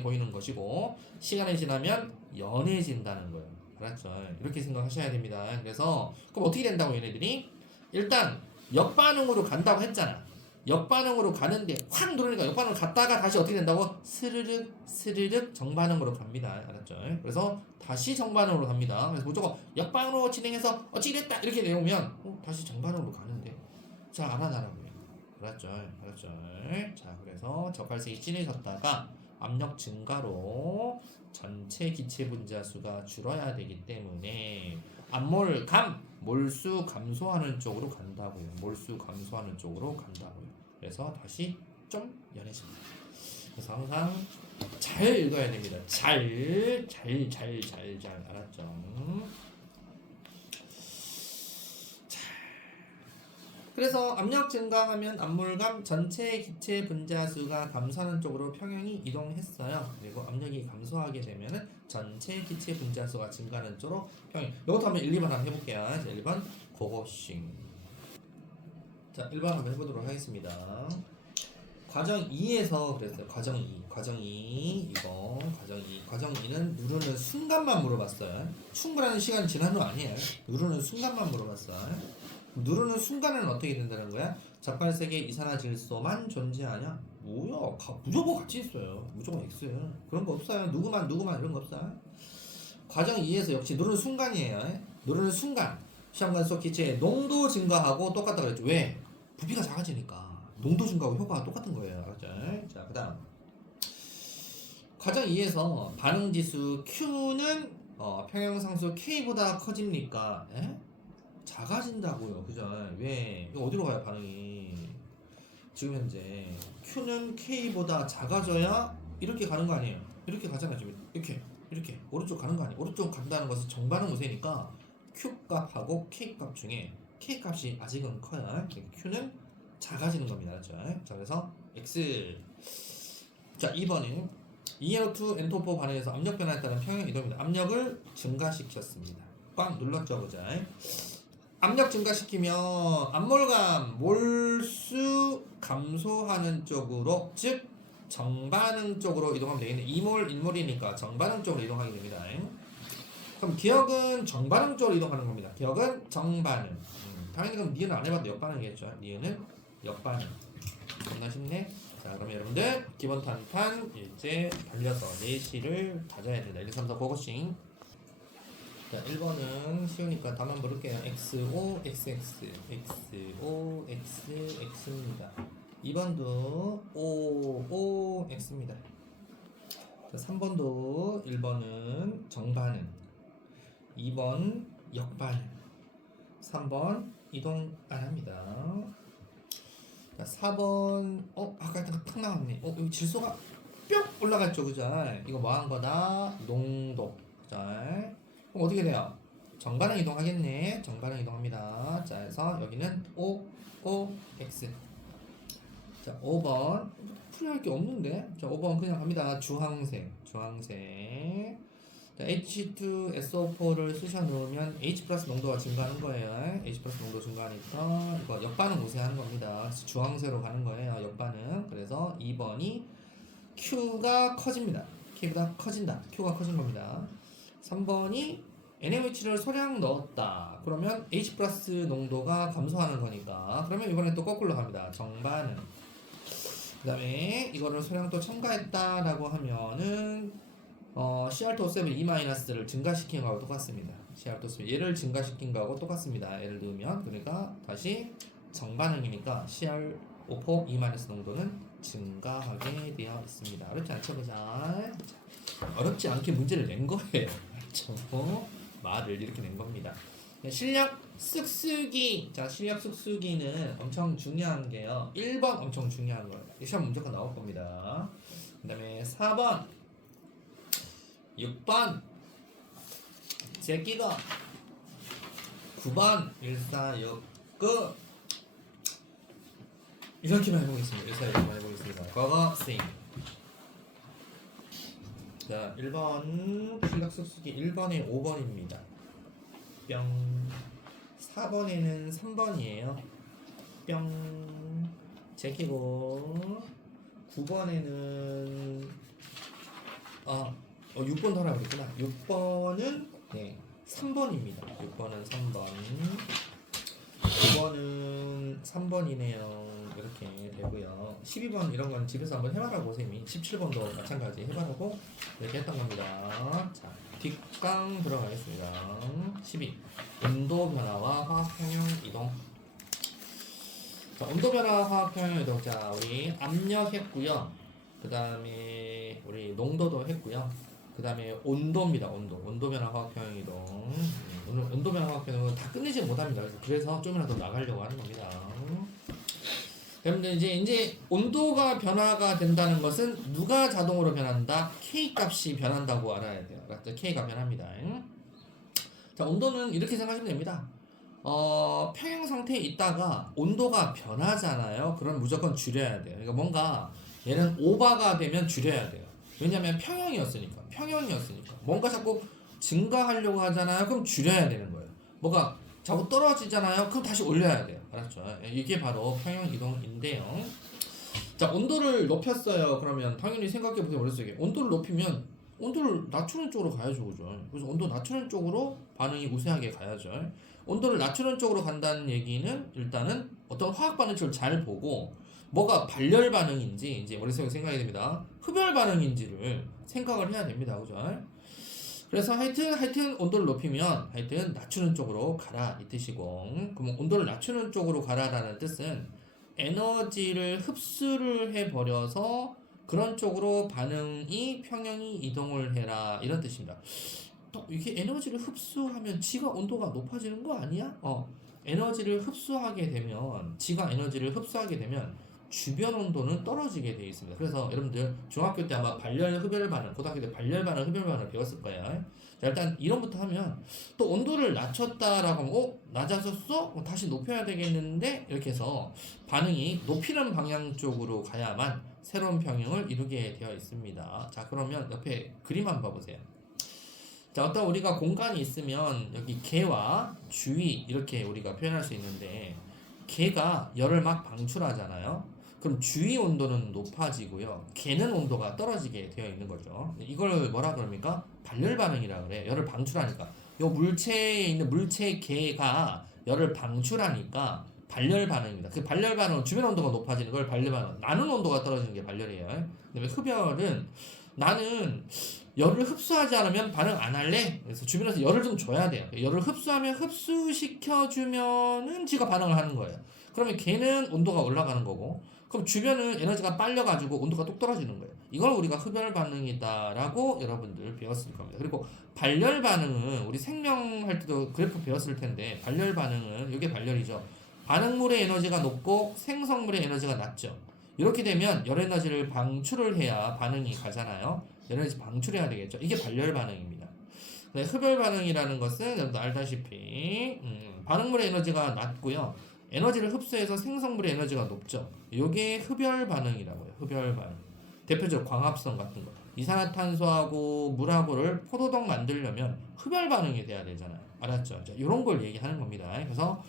보이는 것이고 시간이 지나면 연해진다는 거예요. 알았죠? 이렇게 생각하셔야 됩니다. 그래서 그럼 어떻게 된다고 얘네들이? 일단 역반응으로 간다고 했잖아. 역반응으로 가는데 확 누르니까 역반응으로 갔다가 다시 어떻게 된다고? 스르륵 정반응으로 갑니다. 알았죠? 그래서 다시 정반응으로 갑니다. 그래서 무조건 역반응으로 진행해서 어찌 됐다 이렇게 내오면 다시 정반응으로 가는데 잘 알아나라고요. 알았죠? 자, 그래서 젓갈색이 진해졌다가 압력 증가로 전체 기체 분자 수가 줄어야 되기 때문에 압몰감, 몰수 감소하는 쪽으로 간다고요. 그래서 다시 좀 연해집니다. 그래서 항상 잘 읽어야 됩니다. 잘 알았죠? 그래서 압력 증가하면 압몰감 전체 기체 분자 수가 감소하는 쪽으로 평형이 이동했어요. 그리고 압력이 감소하게 되면은 전체 기체 분자 수가 증가하는 쪽으로 평형. 이것도 한번 1, 2번 한번 해볼게요. 자, 1번 고고싱. 자, 1번 한번 해보도록 하겠습니다. 과정 2에서 그랬어요. 과정 2 과정 2는 누르는 순간만 물어봤어요. 충분한 시간이 지난 후 아니에요. 누르는 순간만 물어봤어요. 누르는 순간은 어떻게 된다는 거야? 적발색의 이산화질소만 존재하냐? 뭐야? 무조건 같이 있어요. 무조건 X. 그런 거 없어요. 누구만 이런 거 없어요. 과정 2에서 역시 누르는 순간이에요. 누르는 순간 시험관속 기체의 농도 증가하고 똑같다 그랬죠. 왜? 부피가 작아지니까 농도 증가하고 효과가 똑같은 거예요. 알았죠? 자, 그다음 과정 2에서 반응지수 Q는 평형상수 K보다 커집니까? 에? 작아진다고요. 그죠? 왜? 이거 어디로 가요, 반응이? 지금 현재 Q는 K보다 작아져야 이렇게 가는 거 아니에요? 이렇게 가잖아요. 지금 이렇게 오른쪽 가는 거 아니에요? 오른쪽 간다는 것은 정반응 우세니까 Q 값하고 K 값 중에 K 값이 아직은 커요. 그러니까 Q는 작아지는 겁니다. 그렇죠? 자, 그래서 X. 자, 2번은 ENO2, N2O 반응에서 압력 변화에 따른 평형 이동입니다. 압력을 증가시켰습니다. 꽉 눌렀죠, 그죠? 압력 증가시키면 압몰감, 몰수 감소하는 쪽으로, 즉 정반응 쪽으로 이동하면 되겠네. 2몰, 1몰이니까 정반응 쪽으로 이동하게 됩니다. 그럼 기억은 정반응 쪽으로 이동하는 겁니다. 기억은 정반응. 당연히 그럼 니은 안 해봐도 역반응이겠죠. 니은은 역반응. 겁나 쉽네. 자, 그러면 여러분들 기본 탄판 이제 달려서 내시를 다져야 된다. 1, 2, 3, 4 고고싱. 자, 1번은 쉬우니까 답만 부를게요. XO, XX, XO, X, X입니다. 2번도 O, O, X입니다. 자, 3번도 1번은 정반응, 2번 역반응, 3번 이동 안 합니다. 자, 4번, 아까 탁 나왔네. 여기 질소가 뿅 올라갔죠, 그죠? 이거 뭐 한 거다? 농도. 자, 그럼 어떻게 돼요? 정반응 이동하겠네. 정반응 이동합니다. 자, 그래서 여기는 O, O, X. 자, 5번. 풀이할 게 없는데? 자, 5번 그냥 갑니다. 주황색. 자, H2SO4를 쑤셔 넣으면 H 플러스 농도가 증가하는 거예요. H 플러스 농도 증가하니까 이거 역반응 우세하는 겁니다. 그래서 주황색으로 가는 거예요. 역반응. 그래서 2번이 Q가 커집니다. K보다 커진다. Q가 커진 겁니다. 3번이 NaOH를 소량 넣었다. 그러면 H 플러스 농도가 감소하는 거니까. 그러면 이번엔 또 거꾸로 갑니다. 정반응. 그 다음에 이거를 소량 또 첨가했다라고 하면은 CR2O7 E-를 증가시킨 거하고 똑같습니다. CR2O7 얘를 증가시킨 거하고 똑같습니다. 얘를 넣으면 그러니까 다시 정반응이니까 CR5 E- 농도는 증가하게 되어 있습니다. 어렵지 않죠, 보자. 어렵지 않게 문제를 낸 거예요. 그렇죠? 말을 이렇게 낸 겁니다. 실력 쓱쓰기. 자, 실력 쓱쓰기는 엄청 중요한 게요. 1번 엄청 중요한 거예요. 시험 문제가 나올 겁니다. 그 다음에 4번, 6번, 제끼거, 9번, 1, 4, 6, 9. 이렇게만 해보겠습니다. 1, 4, 6만 해보겠습니다. 고고싱. 자, 1번 실력 쓱쓰기 1번에 5번입니다. 뿅. 4번에는 3번이에요. 뿅. 제끼고 9번에는 6번 하라고 그랬구나. 6번은 3번입니다. 6번은 3번. 9번은 3번이네요. 이렇게 되고요. 12번 이런 건 집에서 한번 해봐라고 쌤이. 17번도 마찬가지 해봐라고 이렇게 했던 겁니다. 자, 뒷강 들어가겠습니다. 12. 온도 변화와 화학 평형 이동. 자, 온도 변화, 화학 평형 이동. 자, 우리 압력 했고요. 그 다음에 우리 농도도 했고요. 그 다음에 온도입니다. 온도 변화, 화학 평형 이동. 오늘 온도 변화, 화학 평형은 다 끝내지 못합니다. 그래서 좀이라도 나가려고 하는 겁니다. 여러분들 이제 온도가 변화가 된다는 것은 누가 자동으로 변한다? K 값이 변한다고 알아야 돼요. 맞죠? K가 변합니다. 자, 온도는 이렇게 생각하시면 됩니다. 평형 상태에 있다가 온도가 변하잖아요. 그럼 무조건 줄여야 돼요. 그러니까 뭔가 얘는 오버가 되면 줄여야 돼요. 왜냐면 평형이었으니까. 뭔가 자꾸 증가하려고 하잖아요. 그럼 줄여야 되는 거예요. 뭐가 자꾸 떨어지잖아요. 그럼 다시 올려야 돼요. 알았죠? 이게 바로 평형 이동인데요. 자, 온도를 높였어요. 그러면 당연히 생각해보세요. 머릿속에 온도를 높이면 온도를 낮추는 쪽으로 가야죠, 그죠? 그래서 온도 낮추는 쪽으로 반응이 우세하게 가야죠. 온도를 낮추는 쪽으로 간다는 얘기는 일단은 어떤 화학 반응식을 잘 보고 뭐가 발열 반응인지 이제 머릿속에 생각이 됩니다. 흡열 반응인지를 생각을 해야 됩니다. 그죠? 그래서 하여튼 온도를 높이면 하여튼 낮추는 쪽으로 가라 이 뜻이고, 그럼 온도를 낮추는 쪽으로 가라라는 뜻은 에너지를 흡수를 해버려서 그런 쪽으로 반응이 평형이 이동을 해라 이런 뜻입니다. 또 이게 에너지를 흡수하면 지가 온도가 높아지는 거 아니야? 에너지를 흡수하게 되면 지가 에너지를 흡수하게 되면 주변 온도는 떨어지게 되어 있습니다. 그래서 여러분들 중학교 때 아마 발열 흡열 반응, 고등학교 때 발열 반응 흡열 반응 배웠을 거예요. 자, 일단 이론부터 하면 또 온도를 낮췄다라고 하면 낮아졌어? 다시 높여야 되겠는데 이렇게 해서 반응이 높이는 방향 쪽으로 가야만 새로운 평형을 이루게 되어 있습니다. 자, 그러면 옆에 그림 한번 봐보세요. 자, 어떤 우리가 공간이 있으면 여기 개와 주위 이렇게 우리가 표현할 수 있는데, 개가 열을 막 방출하잖아요. 그럼 주위 온도는 높아지고요, 개는 온도가 떨어지게 되어 있는 거죠. 이걸 뭐라 그럽니까? 발열 반응이라 그래. 열을 방출하니까 요 물체에 있는 물체 개가 열을 방출하니까 발열 반응입니다. 그 발열 반응은 주변 온도가 높아지는 걸 발열 반응, 나는 온도가 떨어지는 게 발열이에요. 그다음에 흡열은 나는 열을 흡수하지 않으면 반응 안 할래? 그래서 주변에서 열을 좀 줘야 돼요. 열을 흡수하면 흡수시켜주면은 지가 반응을 하는 거예요. 그러면 걔는 온도가 올라가는 거고, 그럼 주변은 에너지가 빨려가지고 온도가 뚝 떨어지는 거예요. 이걸 우리가 흡열 반응이다라고 여러분들 배웠을 겁니다. 그리고 발열 반응은 우리 생명할 때도 그래프 배웠을 텐데, 발열 반응은 이게 발열이죠. 반응물의 에너지가 높고 생성물의 에너지가 낮죠. 이렇게 되면 열 에너지를 방출을 해야 반응이 가잖아요. 에너지 방출해야 되겠죠. 이게 발열 반응입니다. 네, 흡열 반응이라는 것은 여러분도 알다시피 반응물의 에너지가 낮고요, 에너지를 흡수해서 생성물의 에너지가 높죠. 이게 흡열 반응이라고 해요. 흡열 반응. 대표적으로 광합성 같은 거. 이산화탄소하고 물하고를 포도당 만들려면 흡열 반응이 돼야 되잖아요. 알았죠? 이런 걸 얘기하는 겁니다. 그래서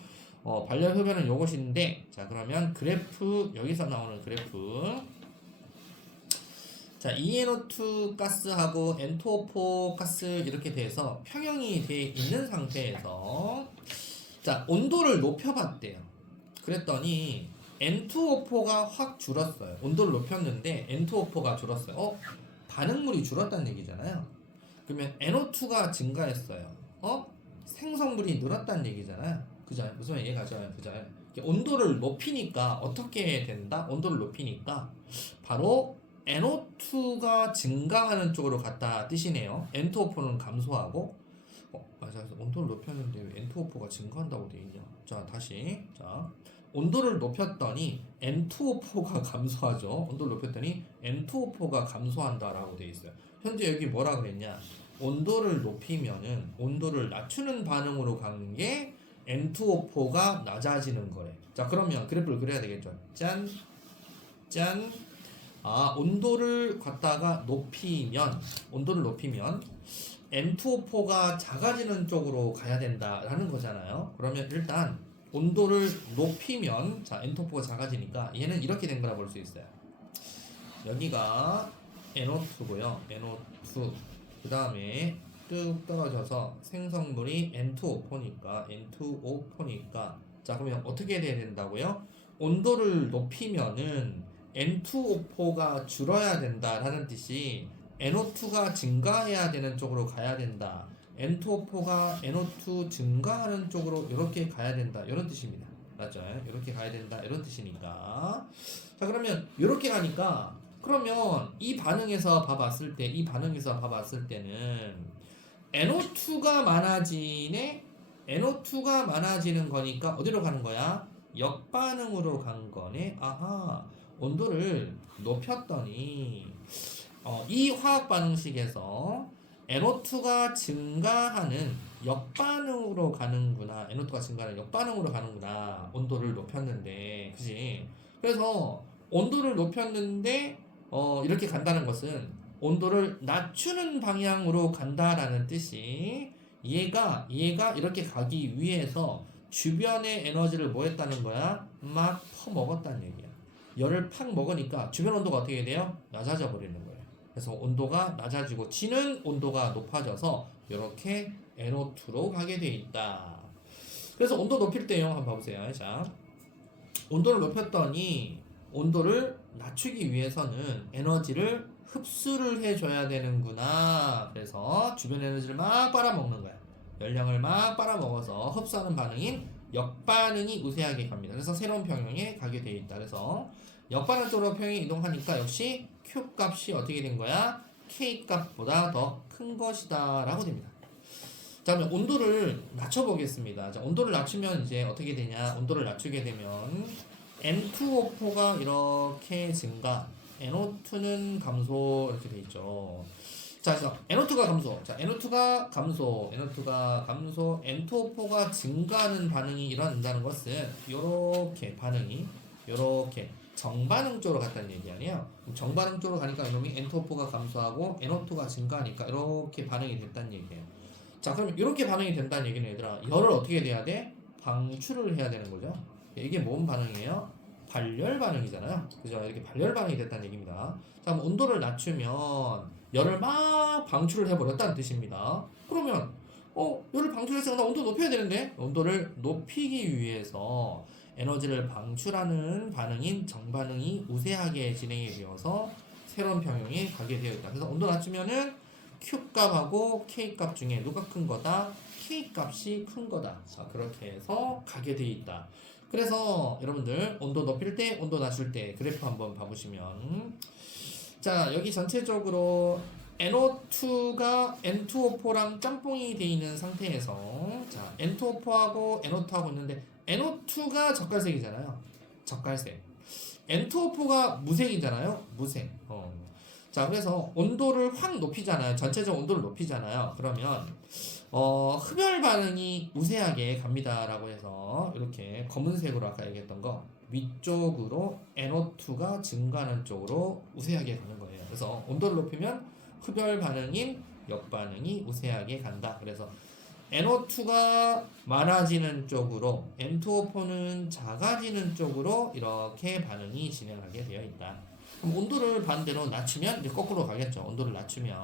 발열 흡열은 요것인데, 자, 그러면 그래프, 여기서 나오는 그래프. 자, ENO2 가스하고 N2O4 가스 이렇게 돼서 평형이 돼 있는 상태에서, 자, 온도를 높여봤대요. 그랬더니 N2O4가 확 줄었어요. 온도를 높였는데 N2O4가 줄었어요. 반응물이 줄었다는 얘기잖아요. 그러면 NO2가 증가했어요. 생성물이 늘었다는 얘기잖아요. 그죠? 무슨 말인지 이해가죠? 그죠? 온도를 높이니까 어떻게 된다? 온도를 높이니까 바로 NO2가 증가하는 쪽으로 갔다 뜻이네요. N2O4는 감소하고, 맞아. 온도를 높였는데 왜 N2O4가 증가한다고 돼 있냐? 자, 다시. 자, 온도를 높였더니 N2O4가 감소하죠. 온도를 높였더니 N2O4가 감소한다라고 돼 있어요. 현재 여기 뭐라 그랬냐? 온도를 높이면은 온도를 낮추는 반응으로 가는 게 N2O4가 낮아지는 거래. 자, 그러면 그래프를 그려야 되겠죠. 짠, 짠. 온도를 갖다가 높이면, 온도를 높이면 N2O4가 작아지는 쪽으로 가야 된다라는 거잖아요. 그러면 일단 온도를 높이면, 자, N2O4가 작아지니까 얘는 이렇게 된 거라 볼 수 있어요. 여기가 NO2고요. NO2. 그 다음에 뚝 떨어져서 생성물이 N2O4니까 자, 그러면 어떻게 돼야 된다고요? 온도를 높이면은 N2O4가 줄어야 된다라는 뜻이 NO2가 증가해야 되는 쪽으로 가야 된다. N2O4가 NO2 증가하는 쪽으로 이렇게 가야 된다. 이런 뜻입니다. 맞죠? 이렇게 가야 된다. 이런 뜻이니까. 자, 그러면 이렇게 가니까, 그러면 이 반응에서 봐봤을 때는 NO2가 많아지네? NO2가 많아지는 거니까 어디로 가는 거야? 역반응으로 간 거네? 아하. 온도를 높였더니 이 화학 반응식에서 NO2가 증가하는 역반응으로 가는구나. NO2가 증가하는 역반응으로 가는구나. 온도를 높였는데, 그지? 그래서 온도를 높였는데 이렇게 간다는 것은 온도를 낮추는 방향으로 간다라는 뜻이, 얘가 이렇게 가기 위해서 주변의 에너지를 뭐 했다는 거야? 막 퍼먹었다는 얘기야. 열을 팍 먹으니까 주변 온도가 어떻게 돼요? 낮아져 버리는 거예요. 그래서 온도가 낮아지고 지는 온도가 높아져서 이렇게 NO2로 가게 돼 있다. 그래서 온도 높일 때요, 한번 봐보세요. 자, 온도를 높였더니 온도를 낮추기 위해서는 에너지를 흡수를 해줘야 되는구나. 그래서 주변 에너지를 막 빨아먹는 거야. 열량을 막 빨아먹어서 흡수하는 반응인 역반응이 우세하게 갑니다. 그래서 새로운 평형에 가게 되어 있다. 그래서 역반응 쪽으로 평형이 이동하니까 역시 Q 값이 어떻게 된 거야? K 값보다 더 큰 것이다 라고 됩니다. 자, 그러면 온도를 낮춰보겠습니다. 자, 온도를 낮추면 이제 어떻게 되냐? 온도를 낮추게 되면 N2O4가 이렇게 증가, NO2는 감소 이렇게 돼 있죠. 자, 그래서 NO2가 감소, 자, NO2가 감소, NO2가 감소, N2O4가 증가하는 반응이 일어난다는 것은 요렇게 반응이 요렇게 정반응 쪽으로 갔다는 얘기 아니에요. 정반응 쪽으로 가니까 이놈이 N2O4가 감소하고 NO2가 증가하니까 이렇게 반응이 됐다는 얘기예요. 자, 그럼 이렇게 반응이 된다는 얘기는 얘들아, 열을 어떻게 돼야 돼? 방출을 해야 되는 거죠. 이게 뭔 반응이에요? 발열 반응이잖아요. 그죠? 이렇게 발열 반응이 됐다는 얘기입니다. 자, 그럼 온도를 낮추면 열을 막 방출을 해버렸다는 뜻입니다. 그러면 열을 방출해서 나 온도 높여야 되는데 온도를 높이기 위해서 에너지를 방출하는 반응인 정반응이 우세하게 진행이 되어서 새로운 평형에 가게 되어 있다. 그래서 온도 낮추면은 Q값하고 K값 중에 누가 큰 거다? K값이 큰 거다. 자, 그렇게 해서 가게 되어 있다. 그래서 여러분들 온도 높일 때, 온도 낮출 때 그래프 한번 봐보시면, 자, 여기 전체적으로 NO2가 N2O4랑 짬뽕이 되어 있는 상태에서, 자, N2O4하고 NO2하고 있는데 NO2가 젓갈색이잖아요. 젓갈색. N2O4가 무색이잖아요. 무색. 자, 그래서 온도를 확 높이잖아요. 전체적 온도를 높이잖아요. 그러면 흡열 반응이 우세하게 갑니다라고 해서 이렇게 검은색으로 아까 얘기했던 거 위쪽으로 NO2가 증가하는 쪽으로 우세하게 가는 거예요. 그래서 온도를 높이면 흡열 반응인 역반응이 우세하게 간다. 그래서 NO2가 많아지는 쪽으로 N2O4는 작아지는 쪽으로 이렇게 반응이 진행하게 되어 있다. 그럼 온도를 반대로 낮추면 이제 거꾸로 가겠죠. 온도를 낮추면,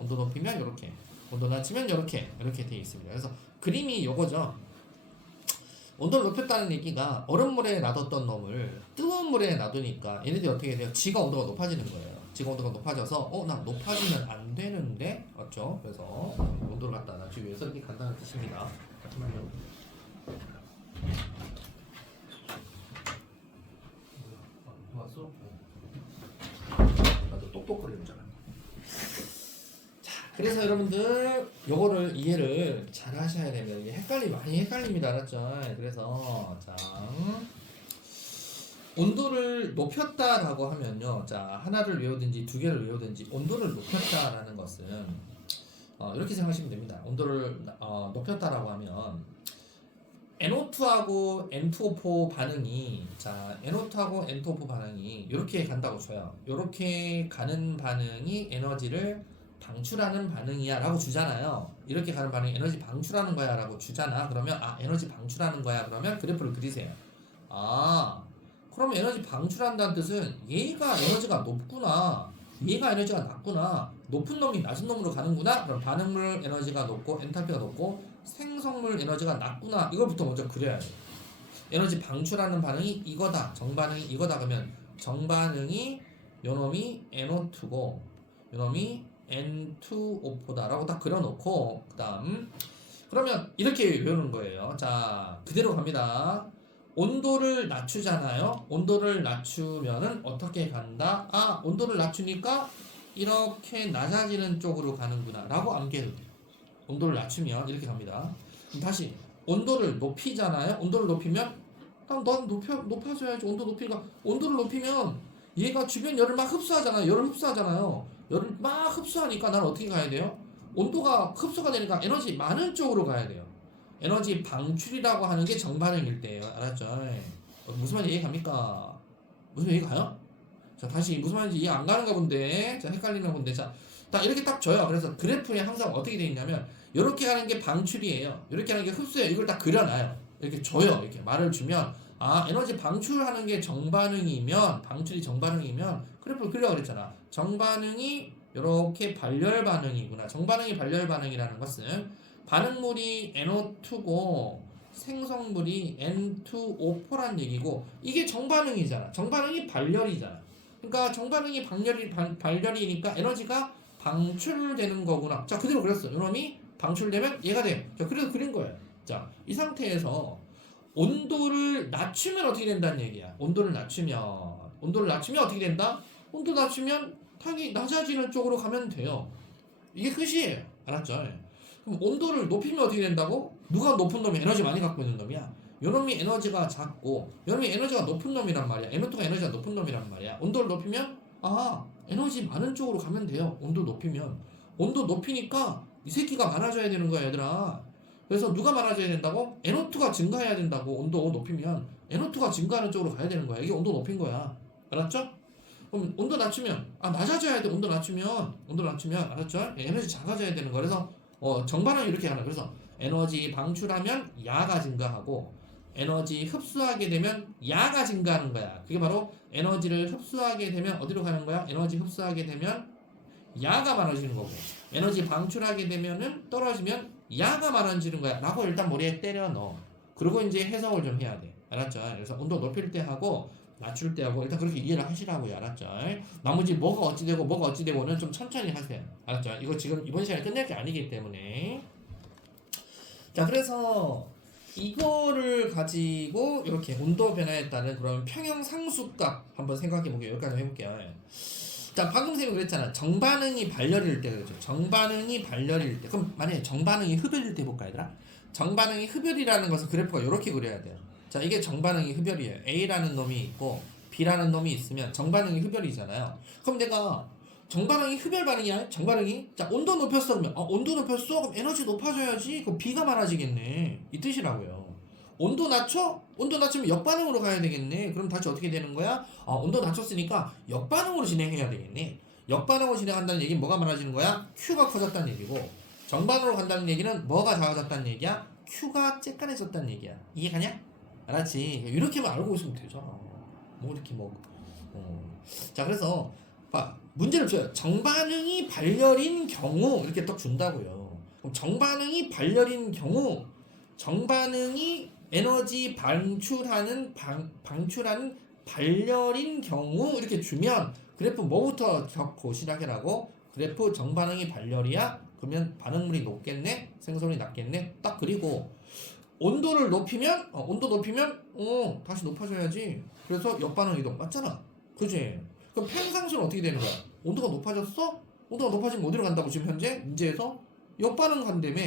온도 높이면 이렇게, 온도 낮추면 이렇게 되어 있습니다. 그래서 그림이 요거죠. 온도를 높였다는 얘기가 얼음물에 놔뒀던 놈을 뜨거운 물에 놔두니까 얘네들이 어떻게 돼요? 지가 온도가 높아지는 거예요. 지가 온도가 높아져서 나 높아지면 안 되는데, 맞죠? 그래서 온도를 갖다 낮추기 위해서 이렇게 간다는 뜻입니다. 잠깐만요. 왔어? 나도 똑똑거리잖아. 자, 그래서 여러분들 요거를 이해를 잘 하셔야 되면 이게 많이 헷갈립니다. 알았죠? 그래서 자, 온도를 높였다라고 하면요. 자, 하나를 외우든지 두 개를 외우든지 온도를 높였다라는 것은 이렇게 생각하시면 됩니다. 온도를 높였다라고 하면 NO2하고 N2O4 반응이, 자, NO2하고 N2O4 반응이 이렇게 간다고 쳐요. 이렇게 가는 반응이 에너지를 방출하는 반응이야 라고 주잖아요. 이렇게 가는 반응이 에너지 방출하는 거야 라고 주잖아. 그러면 에너지 방출하는 거야. 그러면 그래프를 그리세요. 그러면 에너지 방출한다는 뜻은 얘가 에너지가 높구나, 얘가 에너지가 낮구나, 높은 놈이 낮은 놈으로 가는구나. 그럼 반응물 에너지가 높고 엔탈피가 높고 생성물 에너지가 낮구나. 이걸부터 먼저 그려야 돼. 에너지 방출하는 반응이 이거다, 정반응이 이거다. 그러면 정반응이 요놈이 NO2고 요놈이 N2O4다 라고 딱 그려놓고, 그 다음 그러면 이렇게 외우는 거예요. 자, 그대로 갑니다. 온도를 낮추잖아요. 온도를 낮추면은 어떻게 간다? 온도를 낮추니까 이렇게 낮아지는 쪽으로 가는구나 라고 암기해도 돼요. 온도를 낮추면 이렇게 갑니다. 그럼 다시 온도를 높이잖아요. 온도를 높이면 난 높아져야지. 온도를 높이면 얘가 주변 열을 막 흡수하잖아요. 열을 막 흡수하니까 난 어떻게 가야 돼요? 온도가 흡수가 되니까 에너지 많은 쪽으로 가야 돼요. 에너지 방출이라고 하는 게 정반응일 때예요. 알았죠? 무슨 말인지 이해 갑니까? 무슨 이해 가요? 자, 다시 무슨 말인지 이해 안 가는가 본데, 자, 헷갈리는 본데, 자, 딱 이렇게 딱 줘요. 그래서 그래프에 항상 어떻게 돼 있냐면 이렇게 하는 게 방출이에요. 이렇게 하는 게 흡수예요. 이걸 딱 그려놔요. 이렇게 줘요. 이렇게 말을 주면 에너지 방출하는 게 정반응이면, 방출이 정반응이면 그래프를 그려 그랬잖아. 정반응이 이렇게 발열 반응이구나. 정반응이 발열 반응이라는 것은 반응물이 NO2고 생성물이 N2O4란 얘기고 이게 정반응이잖아. 정반응이 발열이잖아. 그러니까 정반응이 발열이니까 에너지가 방출되는 거구나. 자, 그대로 그렸어. 이놈이 방출되면 얘가 돼. 자, 그래서 그린 거예요. 자, 이 상태에서 온도를 낮추면 어떻게 된다는 얘기야. 온도를 낮추면 어떻게 된다? 온도 낮추면 당연히 낮아지는 쪽으로 가면 돼요. 이게 끝이에요. 알았죠? 그럼 온도를 높이면 어떻게 된다고? 누가 높은 놈이 에너지 많이 갖고 있는 놈이야? 요놈이 에너지가 작고 요놈이 에너지가 높은 놈이란 말이야. N2가 에너지가 높은 놈이란 말이야. 온도를 높이면 에너지 많은 쪽으로 가면 돼요. 온도 높이면. 온도 높이니까 이 새끼가 많아져야 되는 거야, 얘들아. 그래서 누가 많아져야 된다고? NO2가 증가해야 된다고. 온도 높이면 NO2가 증가하는 쪽으로 가야 되는 거야. 이게 온도 높인 거야. 알았죠? 그럼 온도 낮추면 낮아져야 돼. 온도 낮추면 알았죠? 에너지 작아져야 되는 거. 그래서 정반응이 이렇게 하는. 그래서 에너지 방출하면 야가 증가하고 에너지 흡수하게 되면 야가 증가하는 거야. 그게 바로 에너지를 흡수하게 되면 어디로 가는 거야? 에너지 흡수하게 되면 야가 많아지는 거고 에너지 방출하게 되면은 떨어지면 야가 많아지는 거야. 라고 일단 머리에 때려 넣어. 그리고 이제 해석을 좀 해야 돼. 알았죠? 그래서 온도 높일 때 하고 낮출 때 하고 일단 그렇게 이해를 하시라고요. 알았죠? 나머지 뭐가 어찌 되고는 좀 천천히 하세요. 알았죠? 이거 지금 이번 시간에 끝낼 게 아니기 때문에. 자, 그래서 이거를 가지고 이렇게 온도 변화에 따른 그런 평형 상수값 한번 생각해 볼게요. 여기까지 해볼게요. 자, 방금 쌤이 그랬잖아. 정반응이 발열일 때 그랬죠. 정반응이 발열일 때. 그럼 만약에 정반응이 흡열일 때 볼까, 얘들아? 정반응이 흡열이라는 것은 그래프가 이렇게 그려야 돼요. 자, 이게 정반응이 흡열이에요. A라는 놈이 있고 B라는 놈이 있으면 정반응이 흡열이잖아요. 그럼 내가 정반응이 흡열 반응이야? 정반응이? 자, 온도 높였어. 그러면 온도 높였어? 그럼 에너지 높아져야지. 그럼 B가 많아지겠네. 이 뜻이라고요. 온도 낮춰? 온도 낮추면 역반응으로 가야 되겠네. 그럼 다시 어떻게 되는 거야? 온도 낮췄으니까 역반응으로 진행해야 되겠네. 역반응으로 진행한다는 얘기는 뭐가 많아지는 거야? Q가 커졌다는 얘기고 정반응으로 간다는 얘기는 뭐가 작아졌다는 얘기야? Q가 쬐깐해졌다는 얘기야. 이해가냐? 알았지? 이렇게만 알고 있으면 되잖아. 뭐 이렇게 자, 그래서 봐. 문제를 줘요. 정반응이 발열인 경우 이렇게 딱 준다고요. 그럼 정반응이 발열인 경우 정반응이 에너지 방출하는 발열인 경우 이렇게 주면 그래프 뭐부터 적고 시작해라고? 그래프 정반응이 발열이야? 그러면 반응물이 높겠네? 생성이 낮겠네? 딱 그리고 온도를 높이면 다시 높아져야지. 그래서 역반응 이동 맞잖아. 그지? 그럼 평상수는 어떻게 되는 거야? 온도가 높아졌어? 온도가 높아지면 어디로 간다고 지금 현재 문제에서? 역반응 간다며.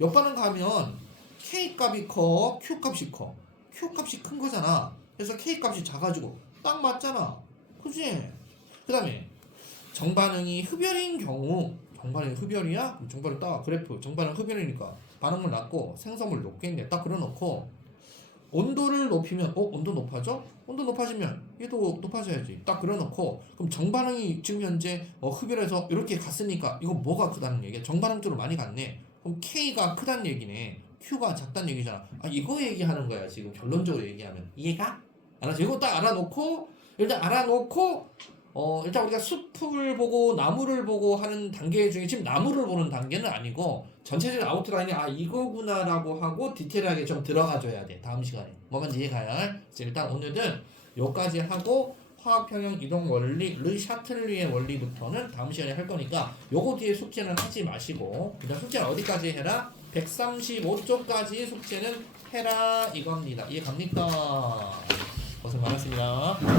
역반응 가면 K 값이 커, Q 값이 커. Q 값이 큰 거잖아. 그래서 K 값이 작아지고 딱 맞잖아. 그지? 그 다음에 정반응이 흡열인 경우 정반응이 흡열이야? 정반응 딱 그래프 정반응 흡열이니까 반응물 낮고 생성물 높겠네. 딱 그려놓고 온도를 높이면 온도 높아져? 온도 높아지면 얘도 높아져야지. 딱 그려놓고 그럼 정반응이 지금 현재 흡열해서 이렇게 갔으니까 이거 뭐가 크다는 얘기야? 정반응 쪽으로 많이 갔네. 그럼 K가 크다는 얘기네. Q가 작다는 얘기잖아. 이거 얘기하는 거야 지금 결론적으로 얘기하면. 이해가? 알았지? 이거 딱 알아놓고 일단 일단 우리가 숲을 보고 나무를 보고 하는 단계 중에 지금 나무를 보는 단계는 아니고 전체적인 아웃라인이 이거구나라고 하고 디테일하게 좀 들어가줘야 돼. 다음 시간에 뭐만 이해가요? 일단 오늘은 여기까지 하고 화학평형 이동 원리 르 샤틀리의 원리부터는 다음 시간에 할 거니까 요거 뒤에 숙제는 하지 마시고 그냥 숙제는 어디까지 해라? 135쪽까지 숙제는 해라 이겁니다. 이해 갑니까? 고생 많았습니다.